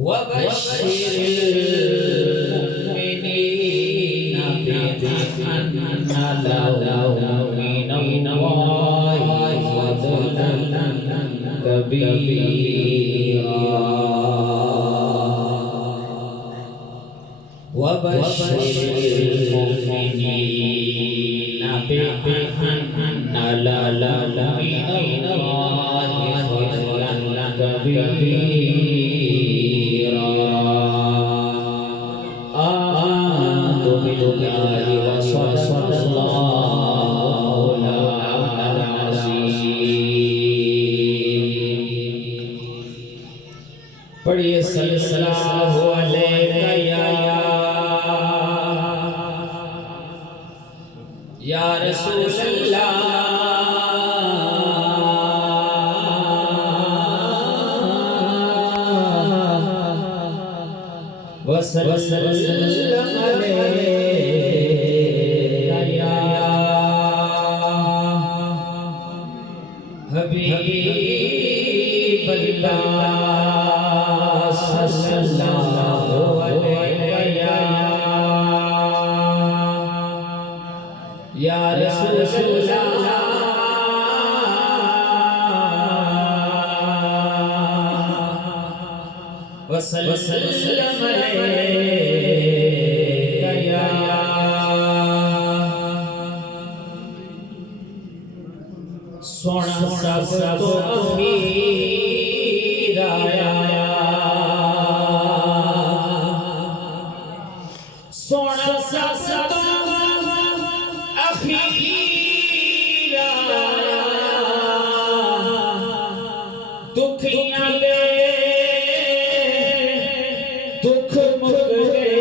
وبشر المؤمنين بأن لهم من الله فضلا كبيرا وبشر المؤمنين بأن لهم من الله فضلا كبيرا آمنت بالله وصدق الله العظيم پڑھیے صلی اللہ علیہ یا رسول اللہ وسلم علیہ یا حبیب اللہ صلی اللہ علیہ یا رسول اللہ وسلم علیہ یا سونا سب تو امیر آیا سونا سب تو اخیر آیا دکھیاں دے دکھ مک گئے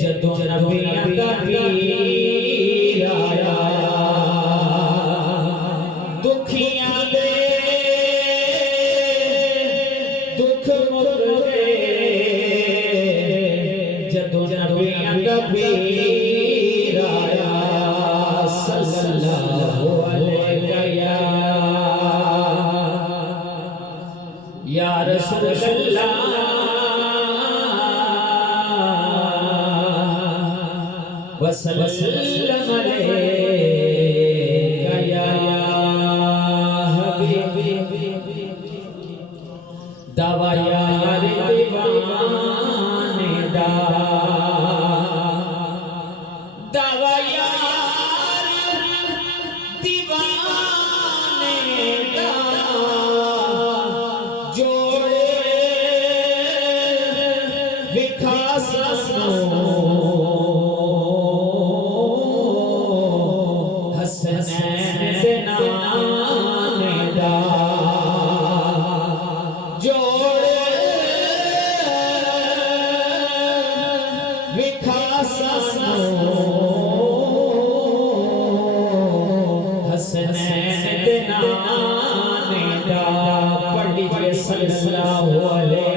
جدوں نبیاں دا پیر آیا دکھیاں دے دکھ مک گئے جدوں نبیاں دا پیر آیا صلی اللہ علیہ یا رسول اللہ وسلم علیہ یا حبیب دعویٰ یار دیوانے دا دعویٰ یار دیوانے دا جوڑے وکھاس حسنین دنانے دا جوڑے وکھاس حسنین دنانے دا پڑھیے صلی اللہ علیہ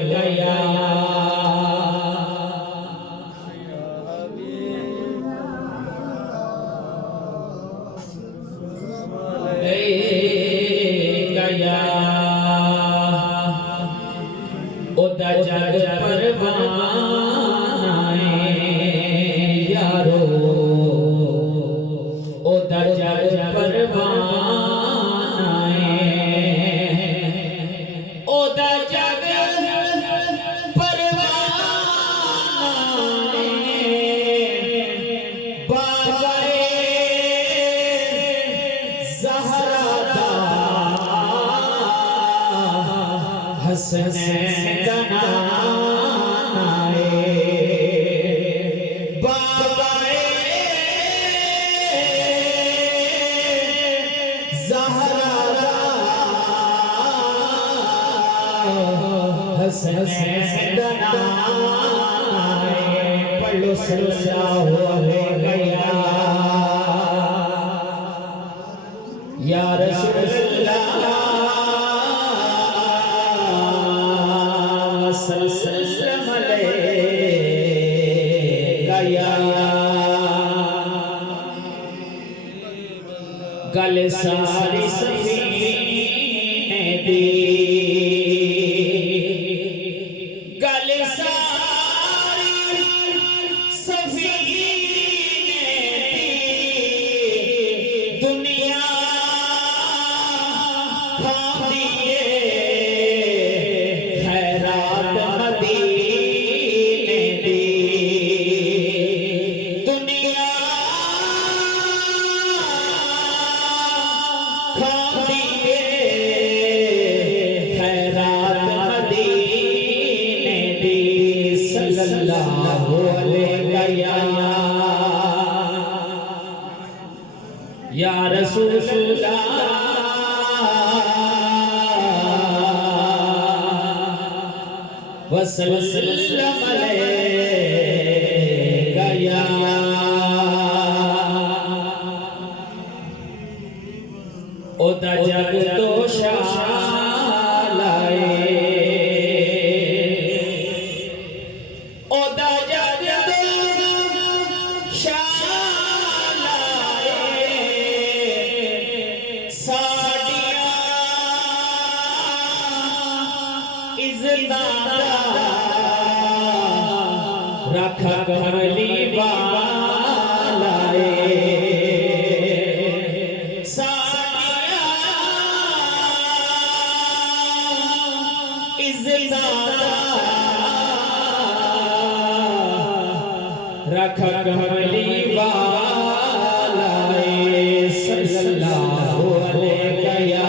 او دا جگ پروان آئے یارو او دا جگ پروان آئے او دا جگ پروان آئے بابائے زہرا دا حسنین دنانے بابائے زہرا حسنین دنانے پڑھو صلی اللہ علیہ یا رسول اللہ وسلم علیہ یا گل ساری سفینے دی رسولا وسلم علیکہ یا او دا جگ تو شالائے او دا جگ تو شالائے ساڑیاں عزتاں رکھ کملی والائے رکھ کملی والائے صلی اللہ علیہ یا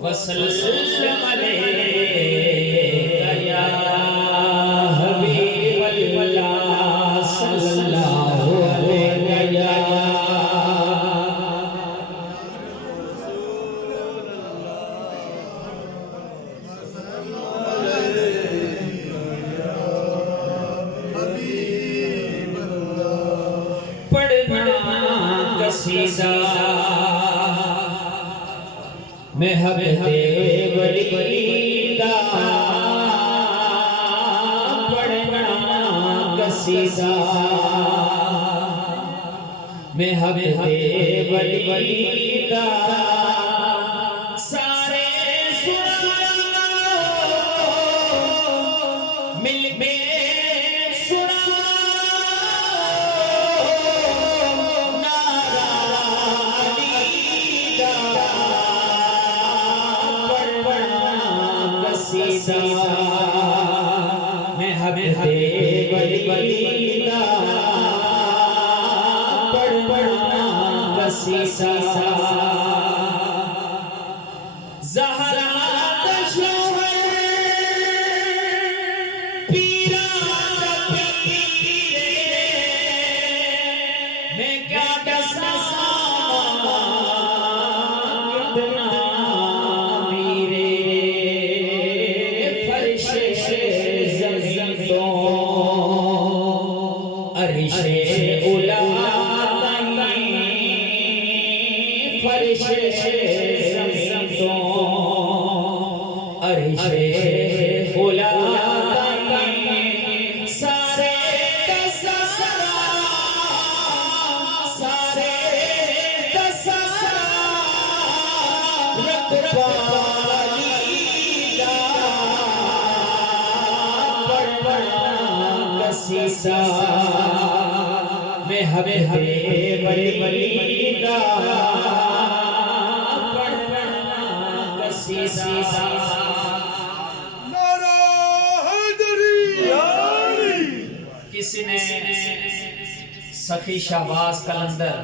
وسلم علیہ یا حبیب اللہ صلی اللہ علیہ یا قصیدہ محبت ولیدہ پڑھنا قصیدہ محبت ولیدہ سارے سنا مل کے محبت ولیدہ پڑھنا قصیدہ زہرا دشوہر پیران پیرے میں کیا ڈسا کتنا میرے فرش زمین تو عرش اولا فرش زمین تو عرش اولا سارے دسارا سارے دسارا رب والیدہ پڑھنا قصیدہ محبت ولیدہ پڑھنا قصیدہ کسی نے سخی شہباز قلندر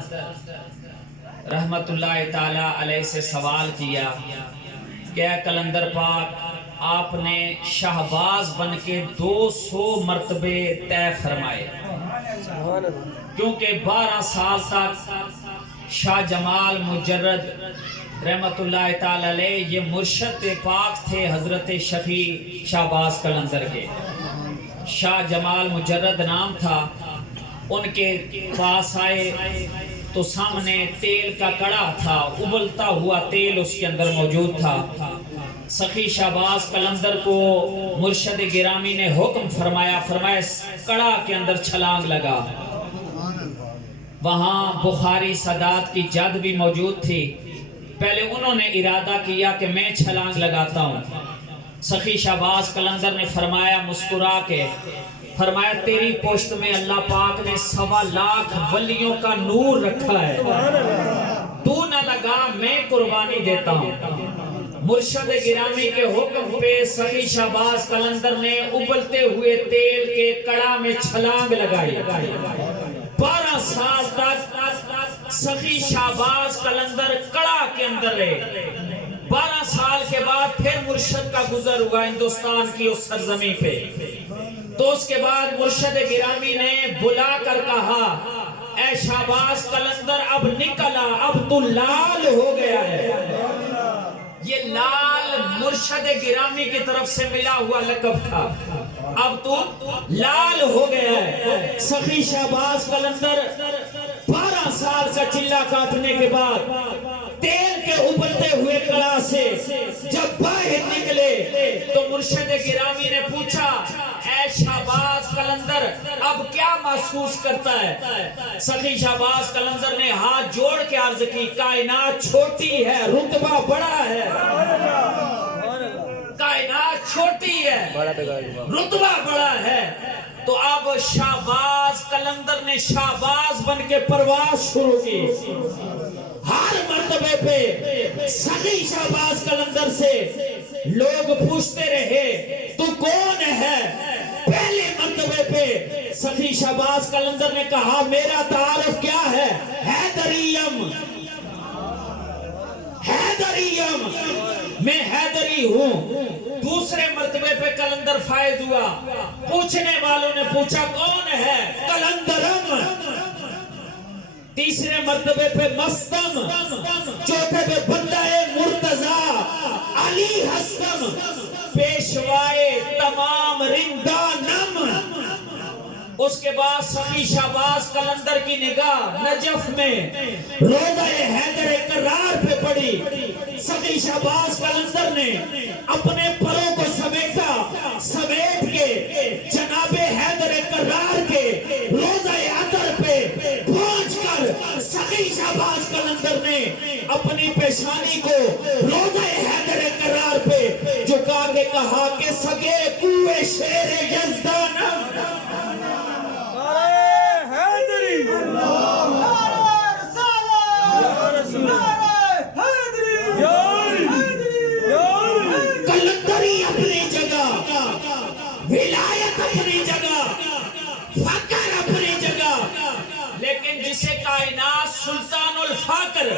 رحمت اللہ تعالی علیہ سے سوال کیا کہ اے قلندر پاک آپ نے شہباز بن کے 200 مرتبے طے فرمائے کیونکہ 12 سال تک شاہ جمال مجرد رحمت اللہ تعالی علیہ یہ مرشد پاک تھے حضرت شفیع شہباز قلندر کے شاہ جمال مجرد نام تھا ان کے پاس آئے تو سامنے تیل کا کڑا تھا ابلتا ہوا تیل اس کے اندر موجود تھا سخی شہباز قلندر کو مرشد گرامی نے حکم فرمایا کڑا کے اندر چھلانگ لگا وہاں بخاری سادات کی جد بھی موجود تھی پہلے انہوں نے ارادہ کیا کہ میں چھلانگ لگاتا ہوں سخی شہباز قلندر نے فرمایا مسکرا کے فرمایا تیری پشت میں اللہ پاک نے 1.25 لاکھ ولیوں کا نور رکھا ہے تو نہ لگا میں قربانی دیتا ہوں مرشد گرامی کے حکم پہ سخی شہباز قلندر نے ابلتے ہوئے تیل کے کڑا میں چھلانگ لگائی 12 سال تک سخی شہباز قلندر کڑا کے اندر رہے 12 سال کے بعد پھر مرشد کا گزر ہوا ہندوستان کی اس سرزمین پہ تو اس کے بعد مرشد گرامی نے بلا کر کہا اے شہباز قلندر اب نکلا، اب تو لال ہو گیا ہے۔ یہ لال مرشد گرامی کی طرف سے ملا ہوا لقب تھا، اب تو لال ہو گیا ہے۔ سخی شہباز قلندر 12 سال کا چلہ کاٹنے کے بعد تیل کے ابلتے ہوئے کڑا سے جب باہر نکلے تو مرشد گرامی نے پوچھا اے شہباز قلندر اب کیا محسوس کرتا ہے؟ سخی شہباز قلندر نے ہاتھ جوڑ کے عرض کی کائنات چھوٹی ہے، رتبہ بڑا ہے۔ کائنات چھوٹی ہے، رتبہ بڑا ہے۔ تو اب شہباز قلندر نے شہباز بن کے پرواز شروع کی۔ ہر مرتبے پہ سخی شہباز قلندر سے لوگ پوچھتے رہے تو کون ہے؟ پہلے مرتبے پہ سخی شہباز قلندر نے کہا میرا تعارف کیا ہے؟ حیدریم، حیدریم، میں حیدری ہوں۔ دوسرے مرتبے پہ قلندر فائز ہوا، پوچھنے والوں نے پوچھا کون ہے؟ قلندرم۔ تیسرے مرتبے پہ مستم، چوتھے پہ بندہ مرتضی علی حسن، پیشوائے تمام رندانم۔ اس کے بعد سخی شہباز قلندر کی نگاہ نجف میں روضہ حیدر کرار پہ پڑی۔ سخی شہباز قلندر نے اپنے پروں کو سمیٹا، سمیٹ کے جناب حیدر کرار کے روضہ عطر پہ پہنچ کر سخی شہباز قلندر نے اپنی پیشانی کو روضہ حیدر کرار پہ جھکا کے کہا کہ سگے کوئے شیر یزدانم۔ قلندری اپنی جگہ، ولایت اپنی جگہ، فقر اپنی جگہ، لیکن جسے کائنات سلطان الفقر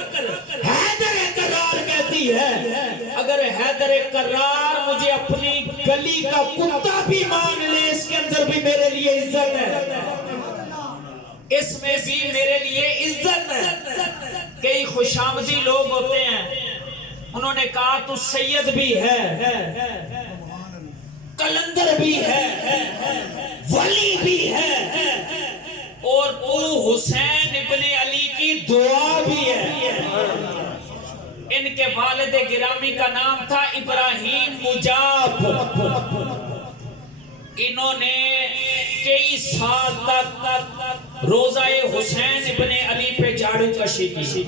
حیدر کرار کہتی ہے، اگر حیدر کرار مجھے اپنی گلی کا کتا بھی مان لے اس کے اندر بھی میرے لیے عزت ہے، اس میں بھی میرے لیے عزت ہے۔ کئی خوشامدی لوگ ہوتے ہیں، انہوں نے کہا تو سید بھی ہے، قلندر بھی ہے، ولی بھی ہے، اور تو حسین ابن علی کی دعا بھی ہے۔ ان کے والد گرامی کا نام تھا ابراہیم مجاب۔ انہوں نے کئی سال تک روضہ حسین ابن علی پہ جھاڑو کشی کی۔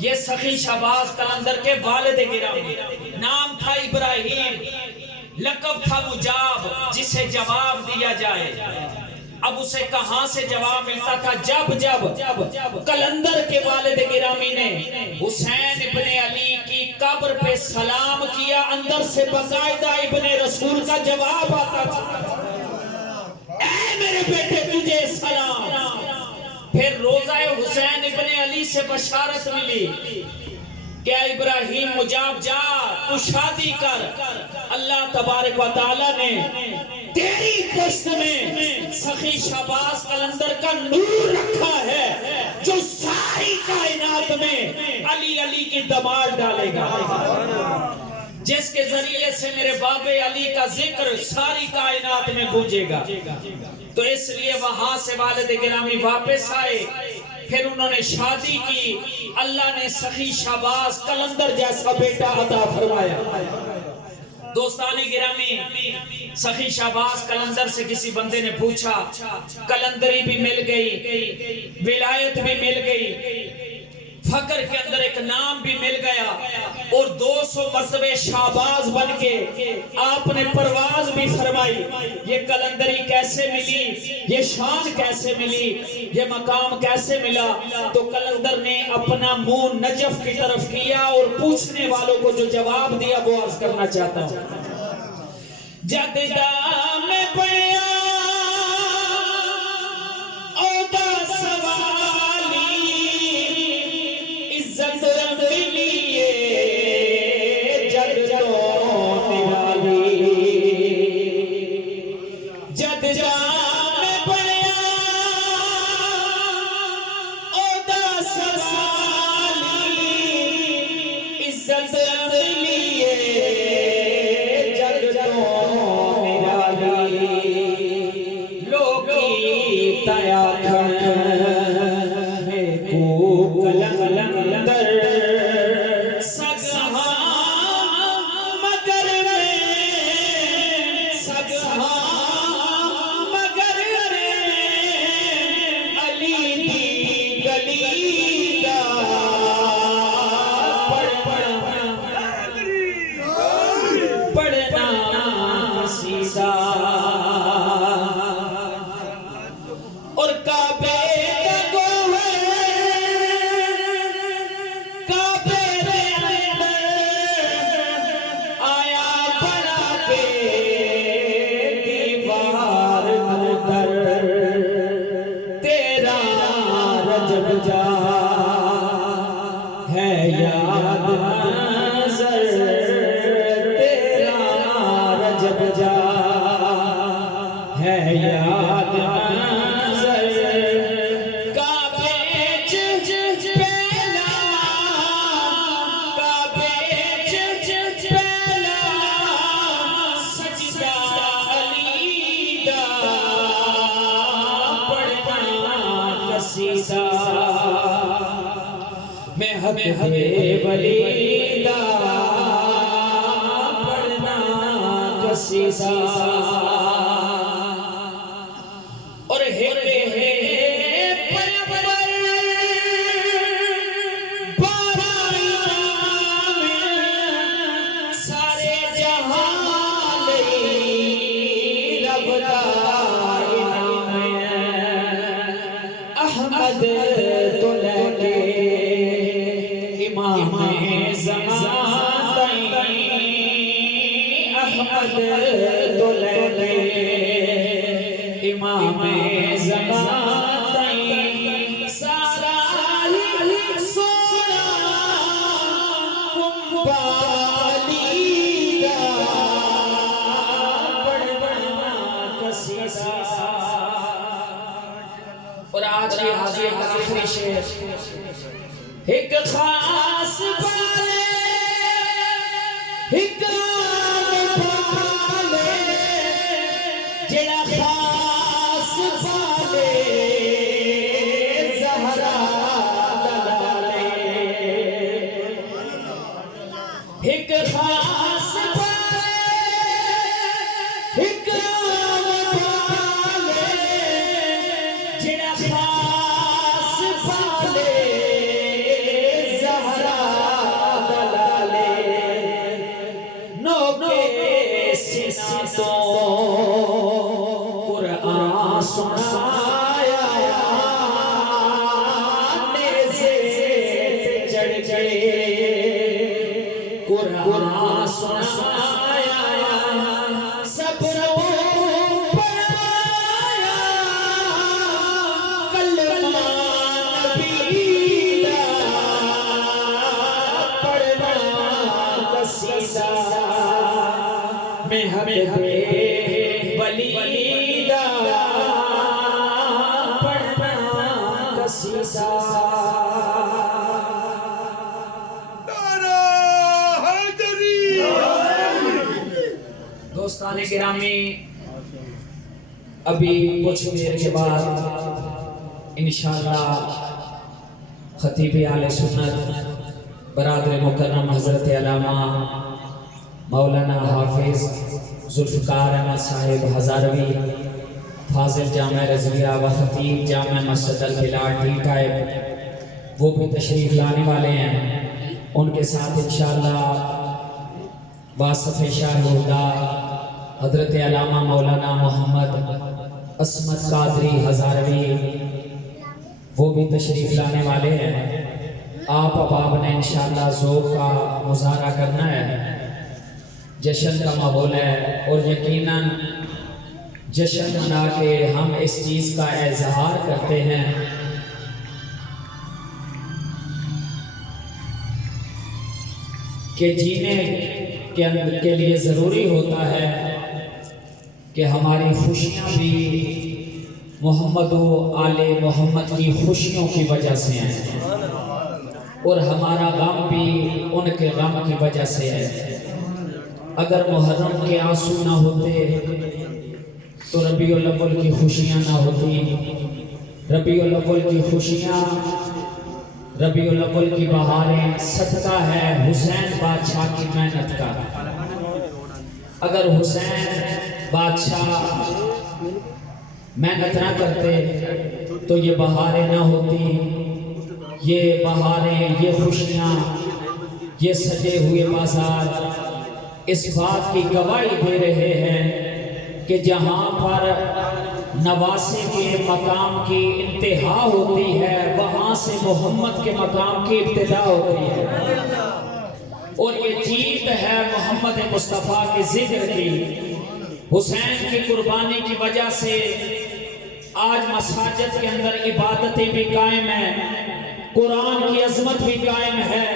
یہ سخی شہباز قلندر کے والد گرامی، نام تھا ابراہیم، لقب تھا مجاب، جسے جواب دیا جائے۔ اب اسے کہاں سے جواب ملتا تھا؟ جب قلندر کے والد گرامی نے حسین ابن علی کی قبر پہ سلام کیا، اندر سے باقاعدہ ابن رسول کا جواب آتا تھا، اے میرے بیٹے تجھے سلام۔ پھر روضہ حسین ابن علی سے بشارت ملی کہ ابراہیم مجاب جا تو شادی کر، اللہ تبارک و تعالی نے تیری پشت میں سخی شہباز قلندر کا نور رکھا ہے جو ساری کائنات میں علی علی کی دمار ڈالے گا، جس کے ذریعے سے میرے باب علی کا ذکر ساری کائنات میں گونجے گا۔ تو اس لیے وہاں سے والد گرامی واپس آئے، پھر انہوں نے شادی کی، اللہ نے سخی شہباز قلندر جیسا بیٹا عطا فرمایا۔ دوستانی گرامی، سخی شہباز قلندر سے کسی بندے نے پوچھا، قلندری بھی مل گئی، ولایت بھی مل گئی، فقر کے اندر ایک نام بھی مل گیا، اور 200 مرتبے شہباز بن کے آپ نے پرواز بھی فرمائی۔ یہ قلندری کیسے ملی؟ یہ شان کیسے ملی؟ یہ مقام کیسے ملا؟ تو قلندر نے اپنا منہ نجف کی طرف کیا اور پوچھنے والوں کو جو جواب دیا وہ عرض کرنا چاہتا ہوں۔ جددہ میں پڑیا اودا سوالی، عزت رب لیے جگ تو نرالی، جد تیا کو کلندر سگہاں مگر سگہاں مگر علی دی گلی دا پڑھنا سیدھا اور کعبے دا گوہر کعبے دے اندر آیا بنا کے دیوار در تیرا رجب جا ہے یاد نظر تیرا رجب جا ہے یاد میں حق ولی دا پڑھنا قصیدہ اور سارے جہاں لئی رب دا احمد تو لے کے امام زمان تائیں احمد تو لے کے امام زمان تائیں سارا سونا کمبالی دا پڑھنا قصیدہ اور آج یہ آخری شعر ایک خاص بالے اکرام بالے جڑا خاص بالے زہرا دلالے ایک خاص بالے اکرام بالے جڑا خاص بالے قرآن سنایا نیزے چڑھ چڑھے قرآن سنایا صبر پڑھایا کلمہ نبی دا پڑھنا قصیدہ میں ولی دا پڑھنا قصیدہ دوستان گرامی ابھی کچھ دیر کے بعد انشاءاللہ خطیب اہل سنت برادر مکرم حضرت علامہ مولانا حافظ ذوالفقار احمد صاحب ہزاروی فاضل جامع رضویہ و خطیب جامع مسجد البلاد ٹی ٹائپ وہ بھی تشریف لانے والے ہیں. ان کے ساتھ انشاءاللہ واصف شاہ ہدا حضرت علامہ مولانا محمد عصمت قادری ہزاروی وہ بھی تشریف لانے والے ہیں. آپ احباب نے انشاءاللہ ذوق کا مظاہرہ کرنا ہے. جشن کا ماحول ہے اور یقیناً جشن منا کے ہم اس چیز کا اظہار کرتے ہیں کہ جینے کے لیے ضروری ہوتا ہے کہ ہماری خوشیاں بھی محمد و آل محمد کی خوشیوں کی وجہ سے ہیں اور ہمارا غم بھی ان کے غم کی وجہ سے ہے. اگر محرم کے آنسو نہ ہوتے تو ربیع الاول کی خوشیاں نہ ہوتی. ربیع الاول کی خوشیاں، ربیع الاول کی بہاریں صدقہ ہے حسین بادشاہ کی محنت کا. اگر حسین بادشاہ محنت نہ کرتے تو یہ بہاریں نہ ہوتی. یہ بہاریں، یہ خوشیاں، یہ سجے ہوئے بازار اس بات کی گواہی دے رہے ہیں کہ جہاں پر نواسے کے مقام کی انتہا ہوتی ہے وہاں سے محمد کے مقام کی ابتدا ہوتی ہے. اور یہ جیت ہے محمد مصطفیٰ کے ذکر کی. حسین کی قربانی کی وجہ سے آج مساجد کے اندر عبادتیں بھی قائم ہیں، قرآن کی عظمت بھی قائم ہے،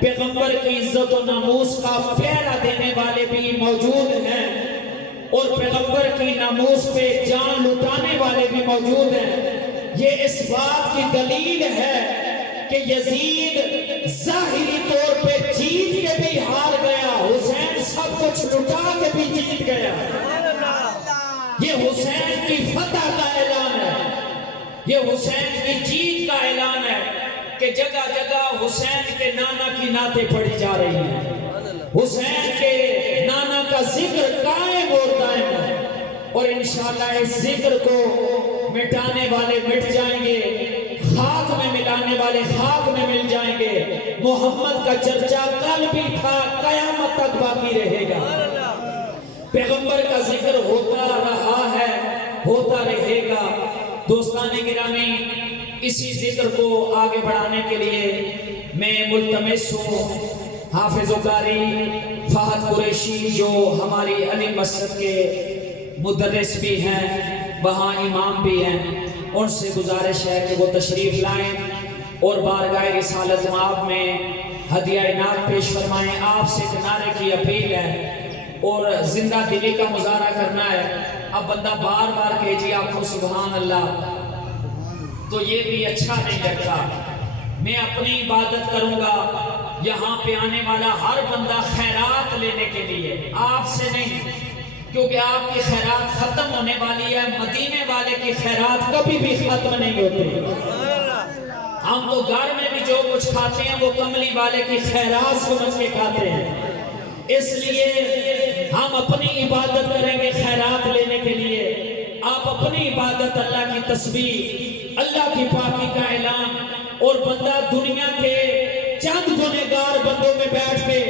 پیغمبر کی عزت و ناموس کا پہرا دینے والے بھی موجود ہیں، اور پیغمبر کی ناموس پہ جان لٹانے والے بھی موجود ہیں. یہ اس بات کی دلیل ہے کہ یزید ظاہری طور پہ جیت کے بھی ہار گیا، حسین سب کچھ لٹا کے بھی جیت گیا. یہ حسین کی فتح کا اعلان ہے، یہ حسین کی جیت کا اعلان ہے کہ جگہ جگہ حسین کے نانا کی نعتیں پڑھی جا رہی ہیں، حسین کے نانا کا ذکر قائم اور دائم ہے. اور انشاءاللہ اس ذکر کو مٹانے والے مٹ جائیں گے، خاک میں ملانے والے خاک میں مل جائیں گے. محمد کا چرچا کل بھی تھا، قیامت تک باقی رہے گا. پیغمبر کا ذکر ہوتا رہا ہے، ہوتا رہے گا. دوستان گرامی، اسی ذکر کو آگے بڑھانے کے لیے میں ملتمس ہوں حافظ و قاری فہد قریشی جو ہماری علی مسجد کے مدرس بھی ہیں، وہاں امام بھی ہیں، ان سے گزارش ہے کہ وہ تشریف لائیں اور بارگاہ رسالت مآب میں ہدیہ انعام پیش فرمائیں. آپ سے کنارے کی اپیل ہے اور زندہ دلی کا مظاہرہ کرنا ہے. اب بندہ بار بار کہے جی آپ کو سبحان اللہ، تو یہ بھی اچھا نہیں لگتا. میں اپنی عبادت کروں گا، یہاں پہ آنے والا ہر بندہ خیرات لینے کے لیے، آپ سے نہیں، کیونکہ آپ کی خیرات ختم ہونے والی ہے. مدینے والے کی خیرات کبھی بھی ختم نہیں ہوتی. ہم تو گھر میں بھی جو کچھ کھاتے ہیں وہ کملی والے کی خیرات سمجھ کے کھاتے ہیں. اس لیے ہم اپنی عبادت کریں گے خیرات لینے کے لیے. آپ اپنی عبادت، اللہ کی تسبیح، اللہ کی پاکی کا اعلان، اور بندہ دنیا کے چند گنہگار بندوں میں بیٹھ کے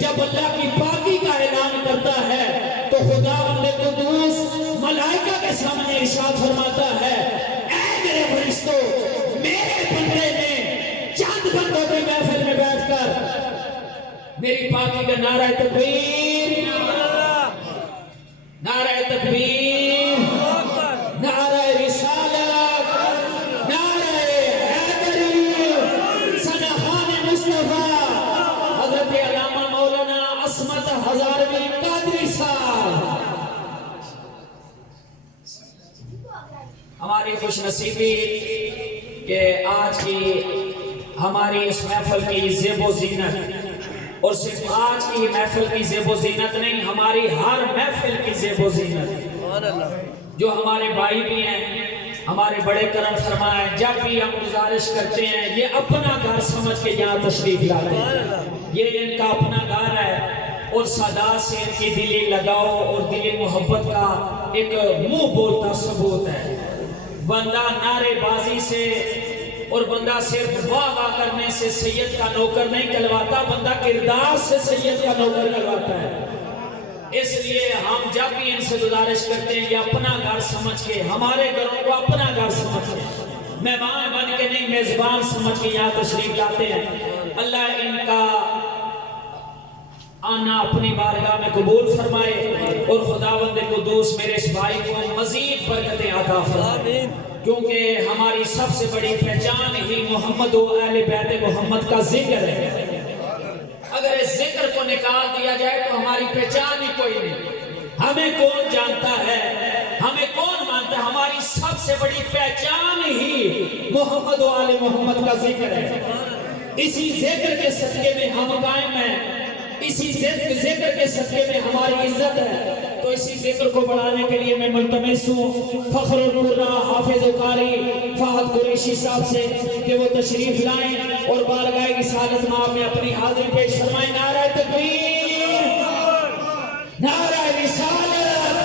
جب اللہ کی پاکی کا اعلان کرتا ہے تو خداوند قدوس ملائکہ کے سامنے ارشاد فرماتا ہے، اے میرے فرشتوں، میرے بندے نے چند بندوں کی محفل میں بیٹھ کر میری پاکی کا نعرہ تکبیر، نعرہ تکبیر، نعرہ رسالت، نعرہ حیدری، سنخان مصطفیٰ حضرت علامہ مولانا عصمت ہزاروی قادری صاحب. ہماری خوش نصیبی کہ آج کی ہماری اس محفل کی زیب و زینت، اور صرف آج کی محفل کی زیب و زینت نہیں، ہماری ہر محفل کی زیب و زینت، جو ہمارے بھائی بھی ہیں، ہمارے بڑے کرم فرمائے، جب بھی ہم گزارش کرتے ہیں یہ اپنا گھر سمجھ کے یہاں تشریف لاتے ہیں. یہ ان کا اپنا گھر ہے اور سادات سے ان کی دلی لگاؤ اور دلی محبت کا ایک منہ بولتا ثبوت ہے. بندہ نعرے بازی سے اور بندہ صرف واہ واہ کرنے سے سید کا نوکر نہیں کہلواتا، بندہ کردار سے سید کا نوکر کہلواتا ہے. اس لیے ہم جب بھی ان سے گزارش کرتے ہیں یہ اپنا گھر سمجھ کے، ہمارے گھروں کو اپنا گھر سمجھ کے، مہمان بن کے نہیں میزبان سمجھ کے یہاں تشریف لاتے ہیں. اللہ ان کا آنا اپنی بارگاہ میں قبول فرمائے اور خداوند قدوس میرے اس بھائی کو مزید برکتیں عطا فرمائے، کیونکہ ہماری سب سے بڑی پہچان ہی محمد و اہل بیت محمد کا ذکر ہے. اگر اس ذکر کو نکال دیا جائے تو ہماری پہچان ہی کوئی نہیں. ہمیں کون جانتا ہے، ہمیں کون مانتا ہے؟ ہماری سب سے بڑی پہچان ہی محمد و آل محمد کا ذکر ہے. اسی ذکر کے صدقے میں ہم قائم ہیں، اسی ذکر کے صدقے میں ہماری عزت ہے. تو اسی ذکر کو بڑھانے کے لیے میں ملتمس ہوں فخر القرآن حافظ قاری فہد قریشی صاحب سے کہ وہ تشریف لائیں اور بارگاہ کی سعادت میں آپ نے اپنی حاضری پیش فرمائیں. نعرہ تکبیر، نعرہ رسالت،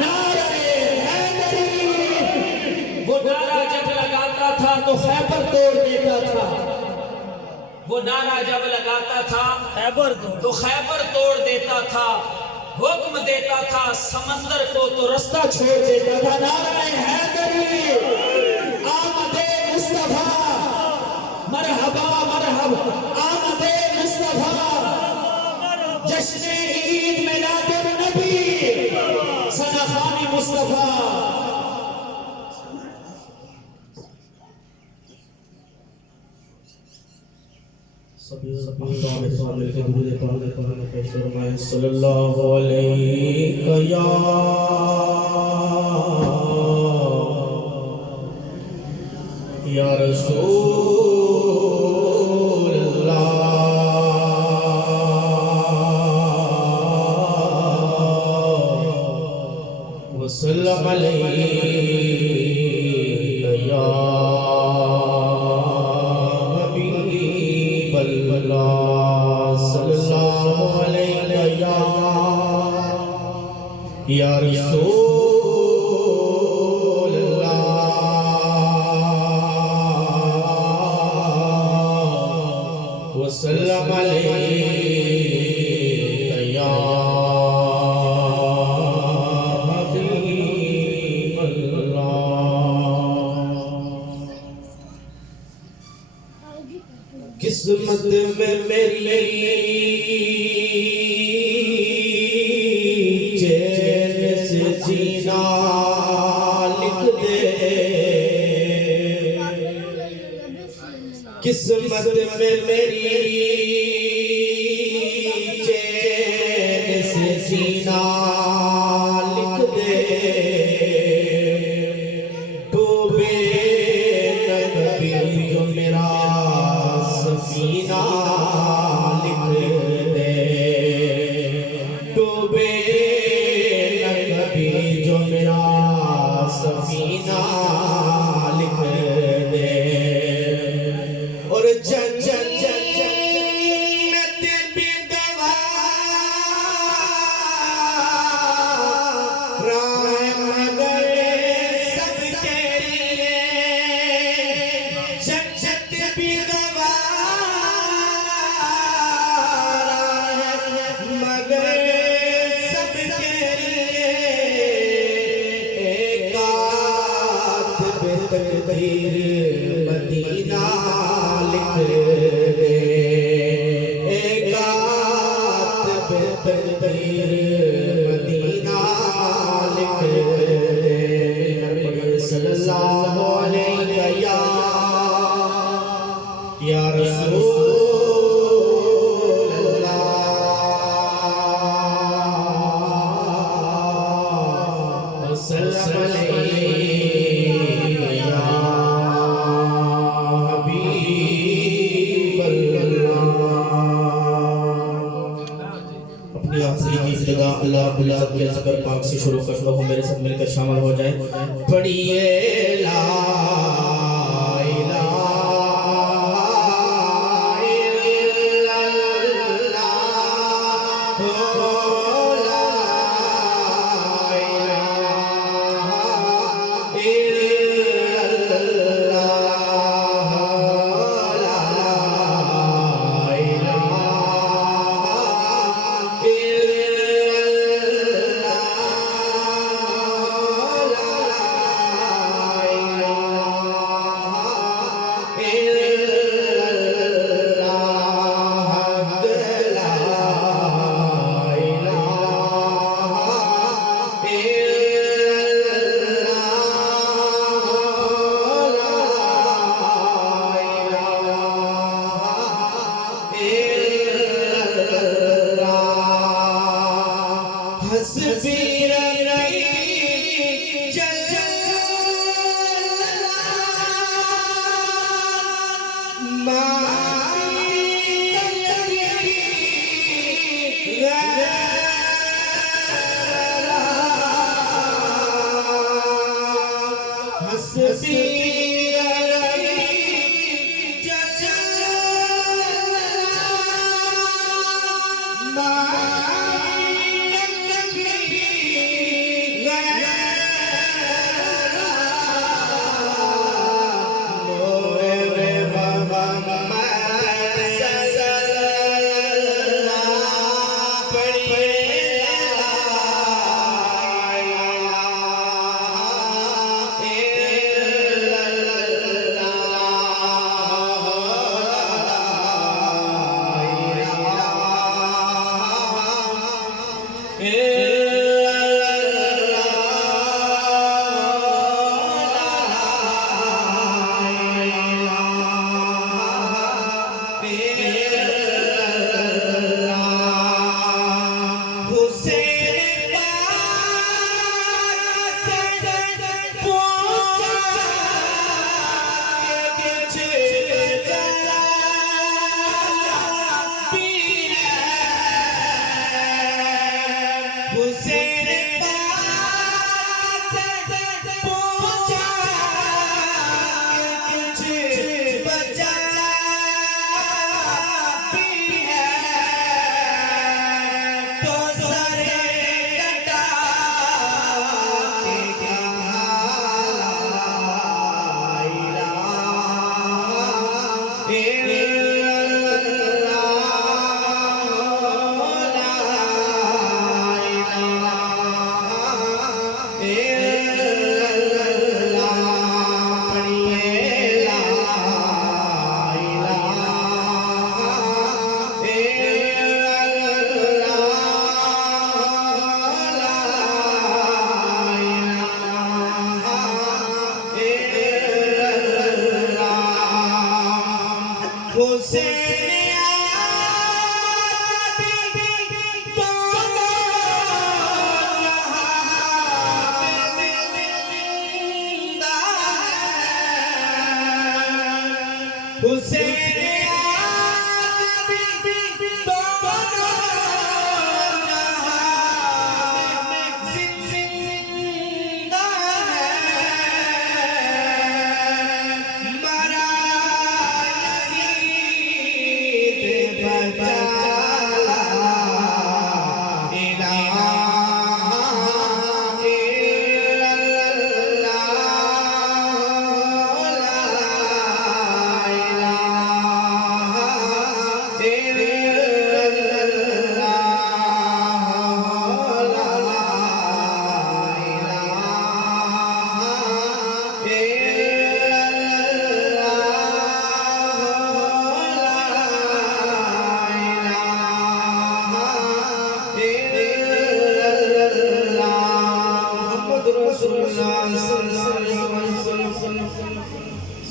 نعرہ حیدری. وہ نعرہ جب لگاتا تھا تو خیبر توڑ دیتا تھا. وہ نعرہ جب لگاتا تھا تو خیبر توڑ دیتا تھا. حکم دیتا تھا سمندر کو تو رستہ چھوڑ دیتا تھا. نعرہ حیدری، آمد مصطفیٰ، مرحبا مرحبا آمد مصطفیٰ، جشن عید میلاد النبی، سنخان مصطفیٰ. صلی اللہ علیہ یا رسول اللہ وسلم علیہ یا حبیب اللہ صلی اللہ علیہ یا رسول اللہ وسلم علیہ یا حبیب اللہ. قسمت میں میری چین سے جینا لکھ دے. قسمت میں میری چین سے جینا لکھ دے. ڈوبے نہ کبھی جو میرا سفینہ لکھ دے. ڈوبے نہ کبھی جو میرا سفینہ لکھ دے. اور جنت بھی گوارا مگر سب تیری ہے. جنت بھی گوارا مگر سب تیری ہے. ایک کاتب تقدیر مدینہ لکھ دے. ایک کاتب تقدیر مدینہ لکھ دے. صلی اللہ علیہ یا رسول اللہ وسلم علیہ یا حبیب اللہ. اپنی حاضری کی ابتدا اللہ بلاد کے ذکر پاک سے شروع کرتا ہوں. میرے ساتھ مل کر شامل ہو جائیں. پڑھیے لا حسبی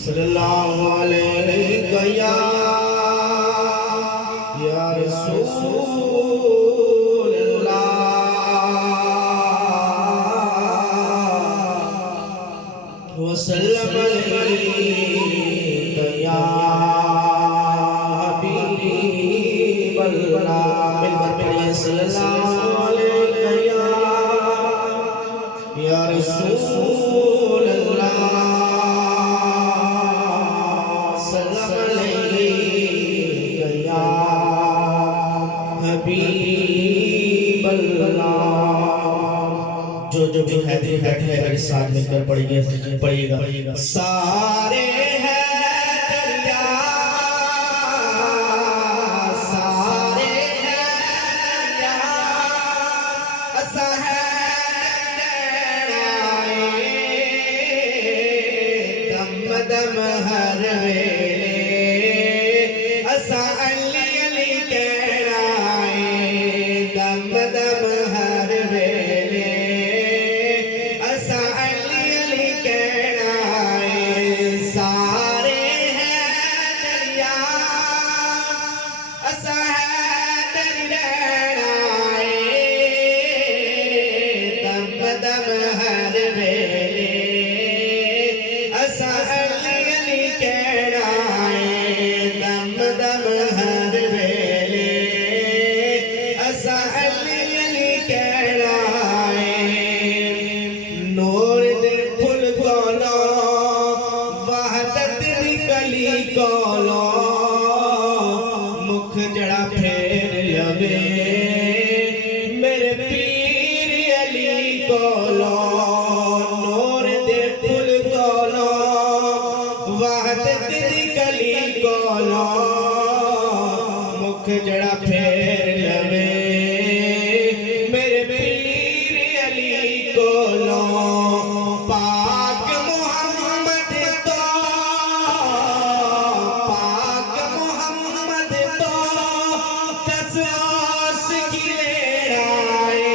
صلی اللہ علیہ یا رسول اللہ وسلم علیہ یا حبیب اللہ صلی اللہ علیہ یا رسول اللہ حبیب اللہ جو بیٹھے میرے ساتھ مل کر پڑھیے گا سارے دم ہر ویلے اسا علی علی کہنا دم دم ہر ویلے اسا علی علی کہنا سارے ہیں دریا اسا ہے دریا دم دم ہر ویلے اسا علی علی کہنا ਕੋਲੋਂ ਮੁਖ ਜੜਾ ਫੇਰ ਲਵੇ ਮੇਰੇ ਪੀਰ ਅਲੀ ਕੋਲੋਂ ਨੂਰ ਦੇ ਫੁੱਲ ਕੋਲੋਂ ਵਾਹਦਤ ਦੀ ਕਲੀ ਕੋਲੋਂ ਮੁਖ ਜੜਾ ਫੇਰ ਲਵੇ ਮੇਰੇ ਪੀਰ ਅਲੀ ਕੋਲੋਂ ਪਾਕ ਮੁਹੰਮਦ ਤੋਂ ਤਸਆਸ ਕੀ ਲੜਾਏ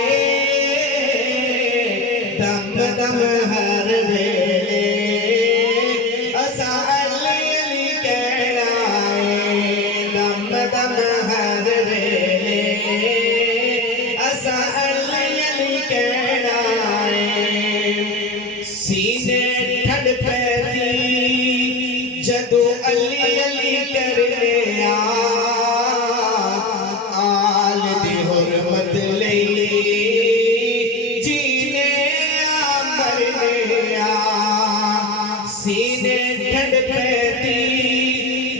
ਦਮ ਦਮ ਹਰ ਵੇਲੇ ਅਸਾਂ ਅਲੀ ਅਲੀ ਕਹਿਣਾ ਏ ਦਮ ਦਮ ਹਰ ਵੇਲੇ ਅਸਾਂ ਅਲੀ ਅਲੀ ਕਹਿਣਾ ਏ ਸੀਨੇ ਠੰਡ ਪੈਂਦੀ ਜਦੋਂ ਅਲੀ ਅਲੀ ਕਰਨੇ ਆਲ ਦੀ ਹੁਰਮਤ ਲਈ ਜੀਨੇ ਆ ਮਰਨੇ ਆ ਸੀਨੇ ਠੰਡ ਪੈਂਦੀ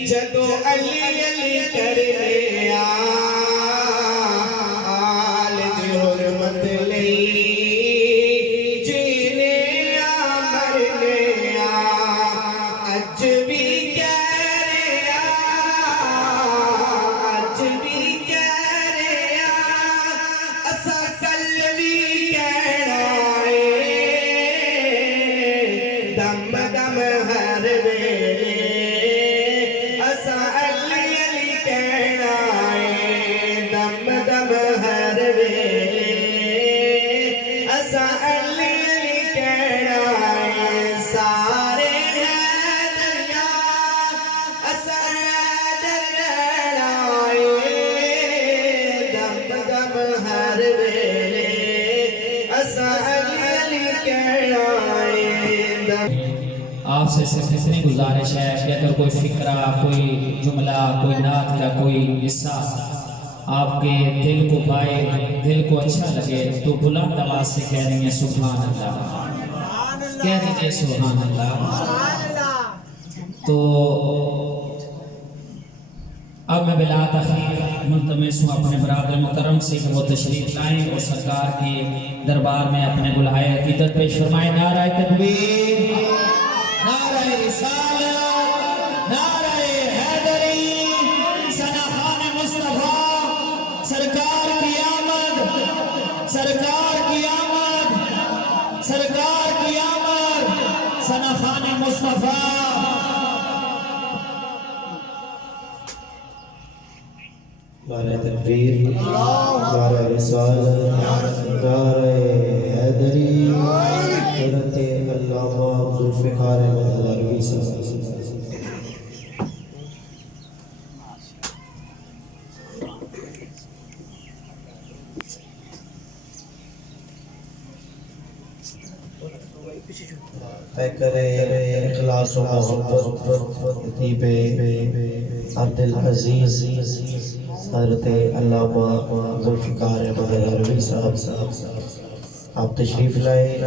ਜਦੋਂ ਅਲੀ ਅਲੀ ਕਰਨੇ ਆਲ ਦੀ ਹੁਰਮਤ ਲਈ ਜੀਨੇ ਆ ਮਰਨੇ ਆ ਅੱਜ ਵੀ ਦਮ ਦਮ ਹਰ ਵੇਲੇ ਅਸਾਂ ਅਲੀ ਅਲੀ ਕਹਿਣਾ ਏ ਦਮ ਦਮ ਹਰ ਵੇਲੇ ਅਸਾਂ ਅਲੀ ਅਲੀ ਕਹਿਣਾ ਏ ਸਾਰੇ ਹੈ ਦਰਿਆ ਅਸਾਂ ਹੈਦਰ ਰਹਿਣਾ ਏ ਦਮ ਦਮ ਹਰ ਵੇਲੇ ਅਸਾਂ ਅਲੀ ਅਲੀ ਕਹਿਣਾ ਏ آپ سے صرف اتنی گزارش ہے کہ اگر کوئی فکرہ کوئی جملہ کوئی نعت کا کوئی حصہ آپ کے دل کو پائے دل کو اچھا لگے تو بلند آواز سے کہہ دیں گے سبحان اللہ کہہ دیجئے سبحان اللہ تو اب میں بلا تخیر ملتمس ہوں اپنے برادر محترم سے کہ وہ تشریف لائیں اور سرکار کے دربار میں اپنے بلائے عقیدت پیش فرمائیں نعرہ تکبیر نعرہ رسالت نعرہ حیدری سناخان مصطفیٰ سرکار کی آمد سرکار کی آمد سرکار کی آمد سناخان مصطفیٰ نعرہ تکبیر نعرہ رسالت نعرہ حیدری حضرت علامہ ذوالفقار احمد ہلاروی صاحب پیکر اخلاص و محبت خطیب عبدالعزیز حضرت علامہ ذوالفقار احمد ہلاروی صاحب آپ تشریف لائے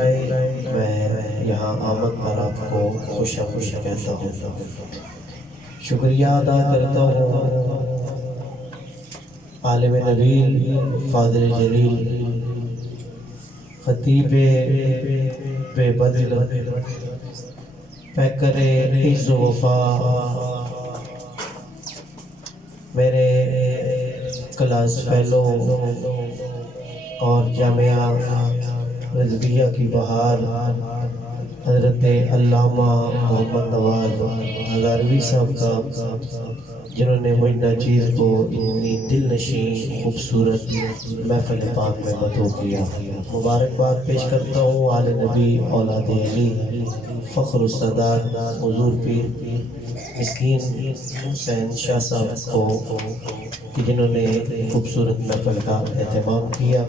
میں یہاں آمد پر آپ کو خوش کہتا ہوں شکریہ ادا کرتا ہوں عالم نبیل فاضل جلیل خطیب بے بدل پیکر عز و وفا میرے کلاس فیلو اور جامعہ رضویہ کی بہار حضرت علامہ محمد نواز ہلاروی صاحب کا جنہوں نے مجھ چیز کو اتنی دل نشین خوبصورت محفل پاک میں مدعو کیا مبارکباد پیش کرتا ہوں آل نبی اولاد علی فخر السادات حضور پیر مسکین حسین شاہ صاحب کو کہ جنہوں نے خوبصورت محفل کا اہتمام کیا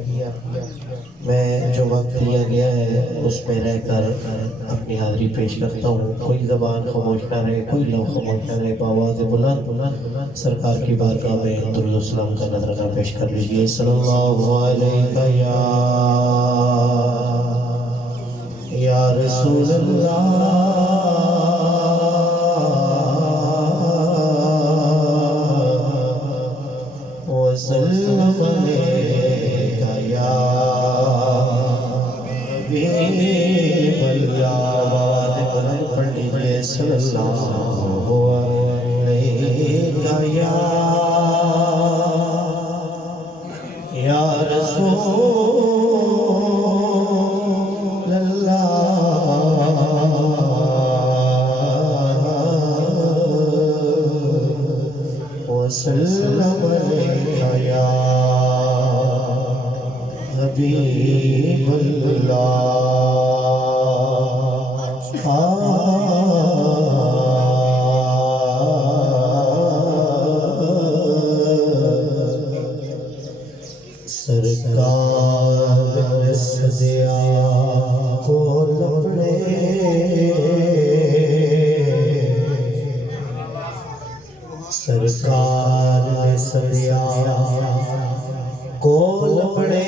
میں جو وقت دیا گیا ہے اس میں رہ کر اپنی حاضری پیش کرتا ہوں کوئی زبان خاموش نہ رہے کوئی لو خاموش نہ رہے بآواز بلند سرکار کی بارگاہ میں درود و سلام کا نذرانہ پیش کر لیجئے صلی اللہ علیہ یا رسول اللہ صلی اللہ علیہ یا رسول اللہ وسلم علیکہ یا حبیب اللہ سرکار نے سجیا کول اپنے سرکار نے سجیا کول اپنے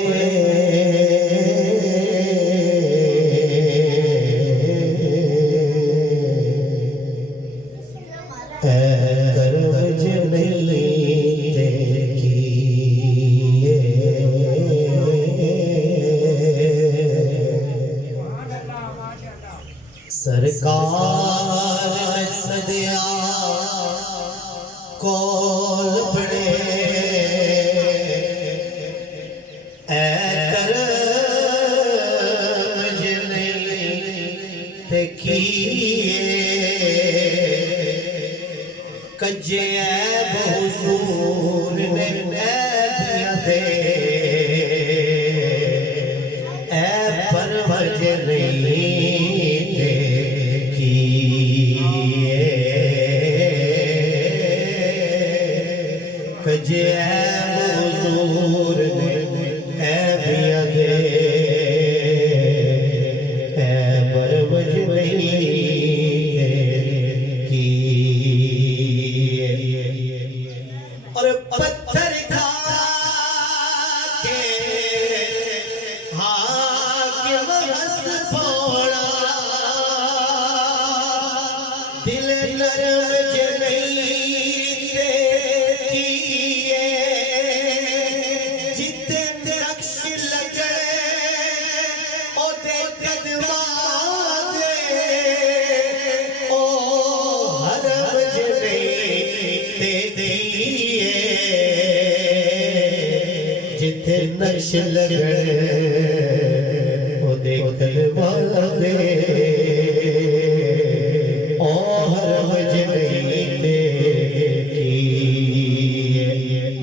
سرکار سدیا کول پڑے اے کرم جنے دیکھیے کجے عیب حضور نے عیبیاں دے عیب پرورج نہیں کجے حضور نے عیبیاں دے عیب پرورج نہیں کی اور پتھر کھا کے حاکم ہنس پھوڑا دل نرم جتھے نقش لگے او دیکھن والا دے او ہر وجہ نہیں دیکھی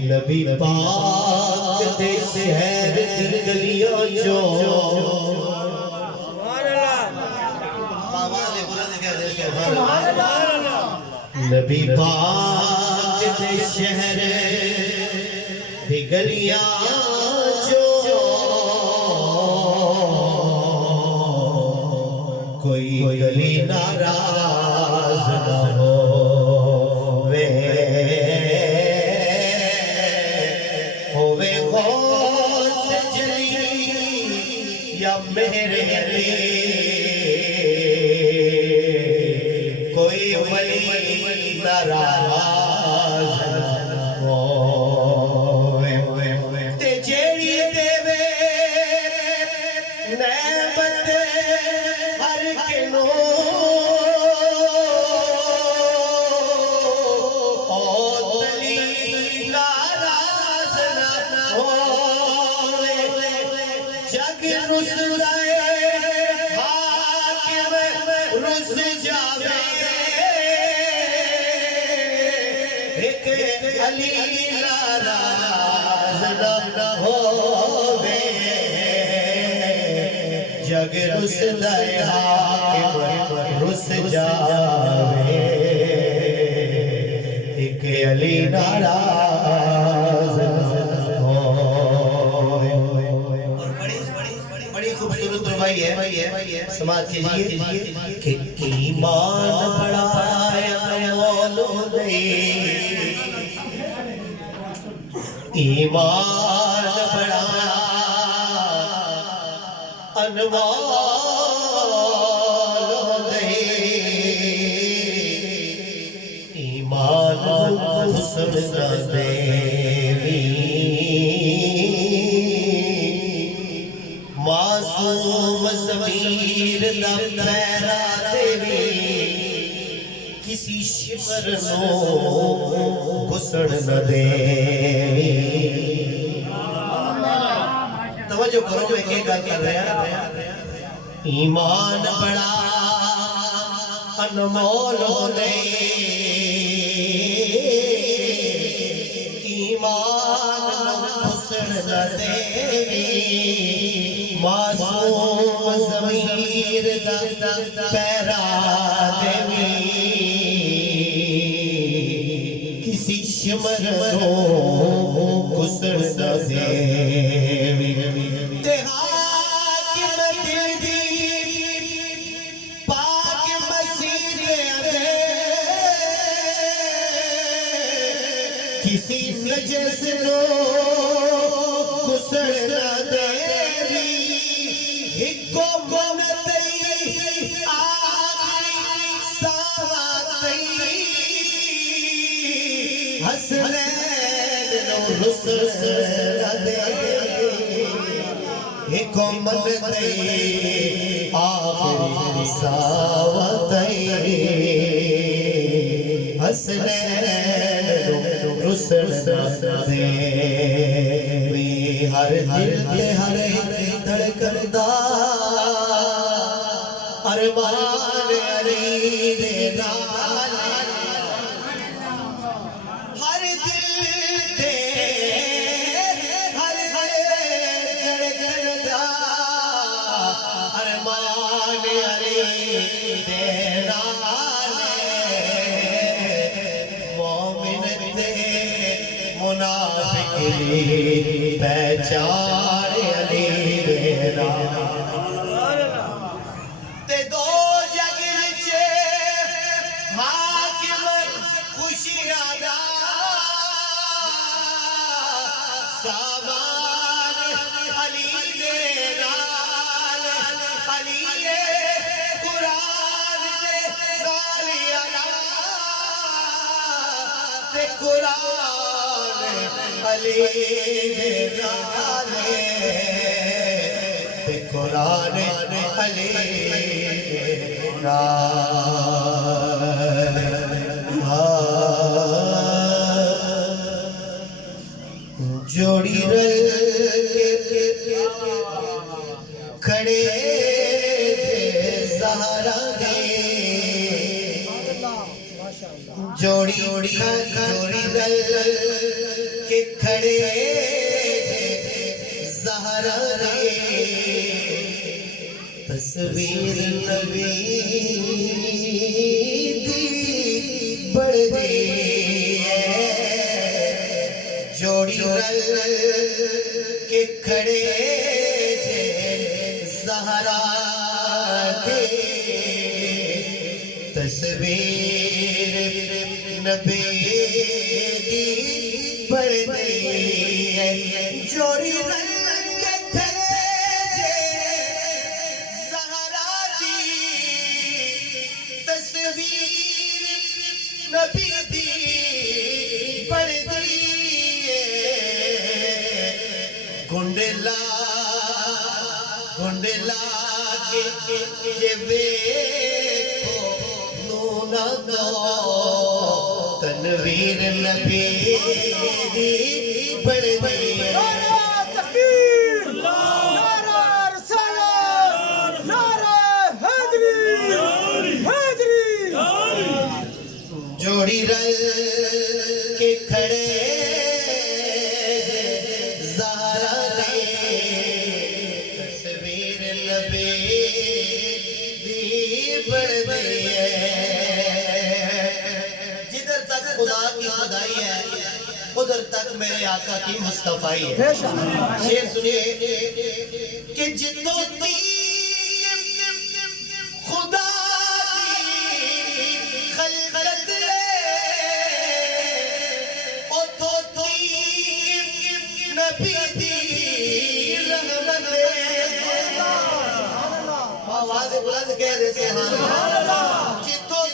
نبی پاک دے شہر دی گلیاں جو نبی پاک دے شہر دی گلیاں جو کوئی گلی ناراض نہ ہووے غوث جلی یا میرے علی کوئی ولی ناراض نہ ہووے تے جیڑی دیوے نعمت ہر کنو او دلی ناراض نہ ہووے جگ رسدائے حاکم رس جاوے ایک علی ناراض نہ ہووے جگ رسدائے حاکم رس جاوے ایک علی ناراض نہ ہووے بڑی خوبصورت روائی ہے سماعت کیجئے کہ ایمان بڑھایا مولود ایمان بڑھایا انوار ایمان حسن دیوی معصوم ضمیر دا پیرا دیوی کسی شمر نو گھسڑ نہ دے توجہ کرو میں کیا گل کر رہا ایمان بڑا انمول ہونے ایمان گھسڑ نہ دے معصوم ضمیر دا پیرا دیوی کسی شمر نو گھسڑ نہ دیوی تے حاکم دل دی پاک مسیح دے کسی نجس نو گھسڑ نہ دیوی ہکو گونتی آخری ساواتی حسنین نو رسل نہ دیوی ہکو منتی آخری ساواتی حسنین نو رسل نہ دیوی ہر دل تے ہر دھڑکن دا ارمان علی دے نال ہر دل تے ہر دھڑکن دا ارمان علی دے نال مومن تے منافق دی پہچان علی دے نال تے دو جگ وچ حاکم خوشیاں دا سامان علی دے نال علی قرآن دے گالیاں تے قرآن علی دے نال تے قرآن علی دے نال جوڑی رل کے کھڑے زہرا دے جوڑی رل کے کھڑے زہرا دے تصویر نبی دی بڑھ دی جوڑی رل کے کھڑے زہرا دے تصویر نبی دی بڑھ دی جوڑی رل کے کھڑے زہرا دی تصویر نبی دی بڑھ دی گنڈلا کے جبے کو نونا دو تنویر نبی دی بڑھ دی نعرہ تکبیر نعرہ رسالت نعرہ حیدری جوڑی رل کے کھڑے زہرا دے تصویر نبی دی بڑھ دی جدھر تک خدا کی خدائی ہے ادھر تک میرے آقا کی مصطفیٰ ہے شیر سنیے کہ جتوں خدا دی خلقت لے اتھو نبی دی رحمت لے آواز بلند کہہ دے سبحان اللہ جتوں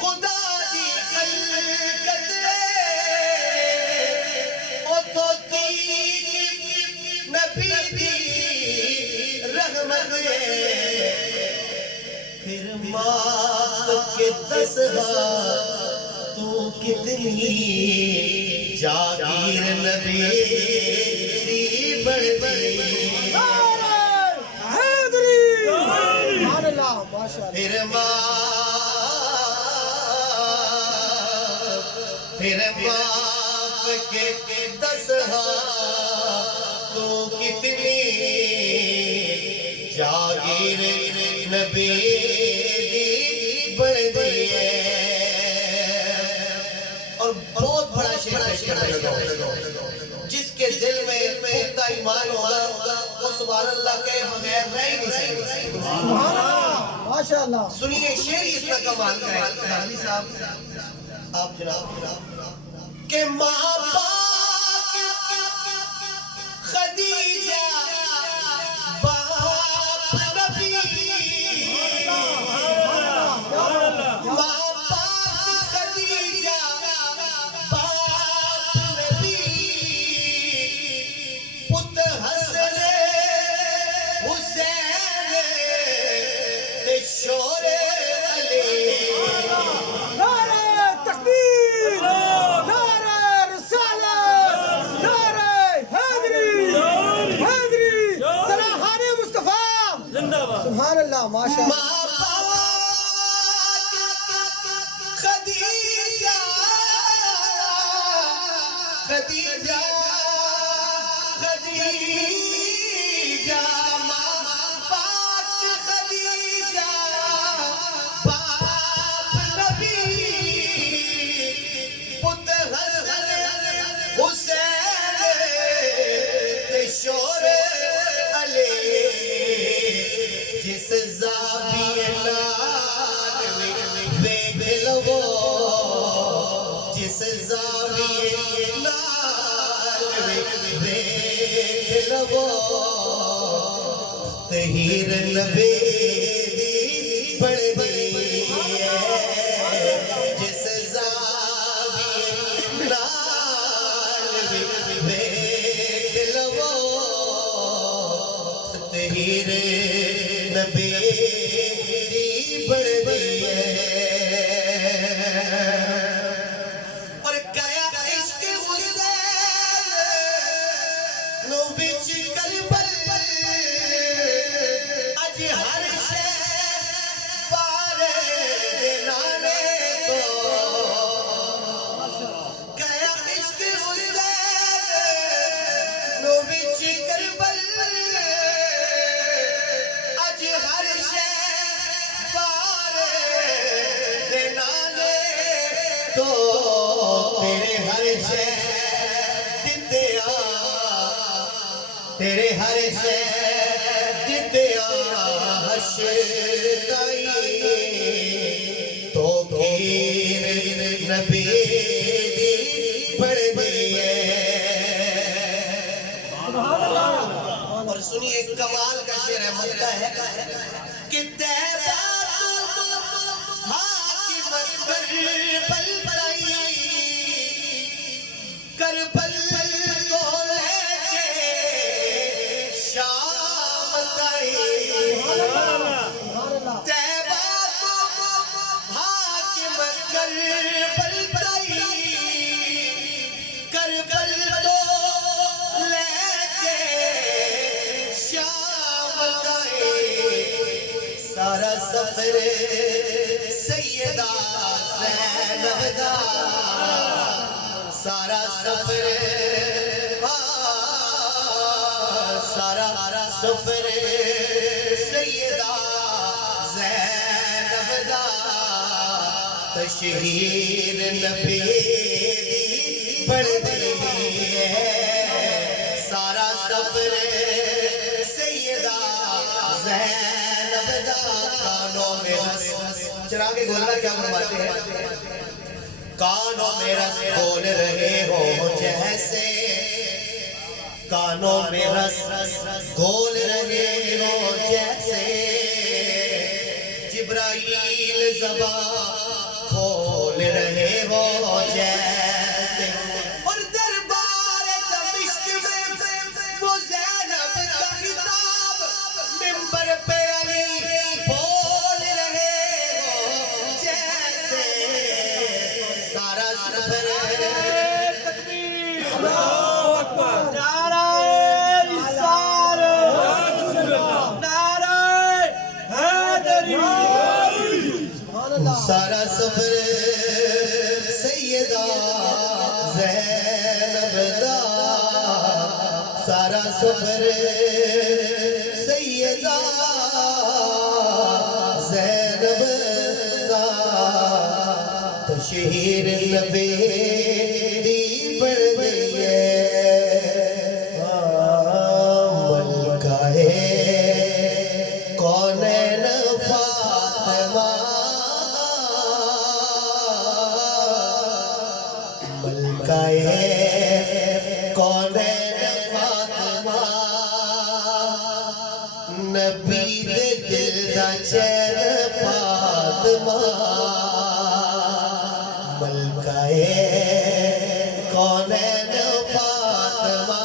خدا دی خلقت لے اتھو نبی دی رحمت لے پھر ماں کے دسہا تو کتنی جاگیر نبی بڑھ گئی حیدری سبحان اللہ ماشاء اللہ پھر باپ کے دسہا تو کتنی جاگیر نبی بڑھ گئی ہے اور بہت بڑا شعر پیش کرنے لگا جس کے دل میں پختہ ایمان ہوگا وہ سبحان اللہ کے بغیر رہ ہی نہیں سکتا سبحان اللہ ماشاء اللہ سنیے شعر اتنا کمال کا ہے حاجی صاحب آپ جناب کہ ماں پاک خدیجہ باپ نبی ماں پاک خدیجہ باپ نبی پت حسن حسین تے شور علی نعرہ تکبیر نعرہ رسالت نعرہ حیدری حیدری صلاحان مصطفیٰ زندہ باد سبحان اللہ ماشاء اللہ ماں پاک خدیجہ خدیجہ خدیجہ ماں پاک خدیجہ باپ نبی پت حسن حسین تے شور علی جس زاویے نال ویکھ لو جس زاویے نال ویکھ لو تہیر نبی دی بڑھ گئی ہے جس زاویے نال ویکھ لو تہیر نبی دی بڑھ گئی ہے اور کیا عشق حسین نو وچ کربل اج ہر شے پارے دے نانے تو کیا عشق حسین نو وچ کربل اج ہر شے پارے دے نانے تو تیرے ہر شے دتیا تیرے ہر شے دتیا حشر تائی تو پیر نبی دی بڑھ گئی ہے اور سنیے کمال کا شعر ہے مددہ ہے کہ تیرا تو حاکم کربل بلائی کربل کو لے کے شام تائی تیبا تو حاکم کربل بلائی کربل تو لے کے شام تائی سارا سفر سیدہ زینب دا سارا سفر سارا سفر سیدہ زینب دا تشہیر نبی دی بڑھ گئی ہے سارا سفر سیدہ زینب دا کانوں میں رس چراغ گولہ کیا فرماتے ہیں کانوں میں رس بول رہے ہو جیسے کانوں میں رس گول رہے ہو جیسے جبرائیل زبان کھول رہے ہو جیسے اور دربار دمشق میں وہ زینب کا خطاب منبر پہ علی بول رہے ہو سارا سفر سیدہ زینب دا سارا سفر سیدہ زینب دا تشہیر نبی دی بڑھ گئی ہے ملکہ ہے کونین فاطمہ ملکہ ہے کونین فاطمہ نبی دے دل دا چین فاطمہ ملکہ ہے کونین فاطمہ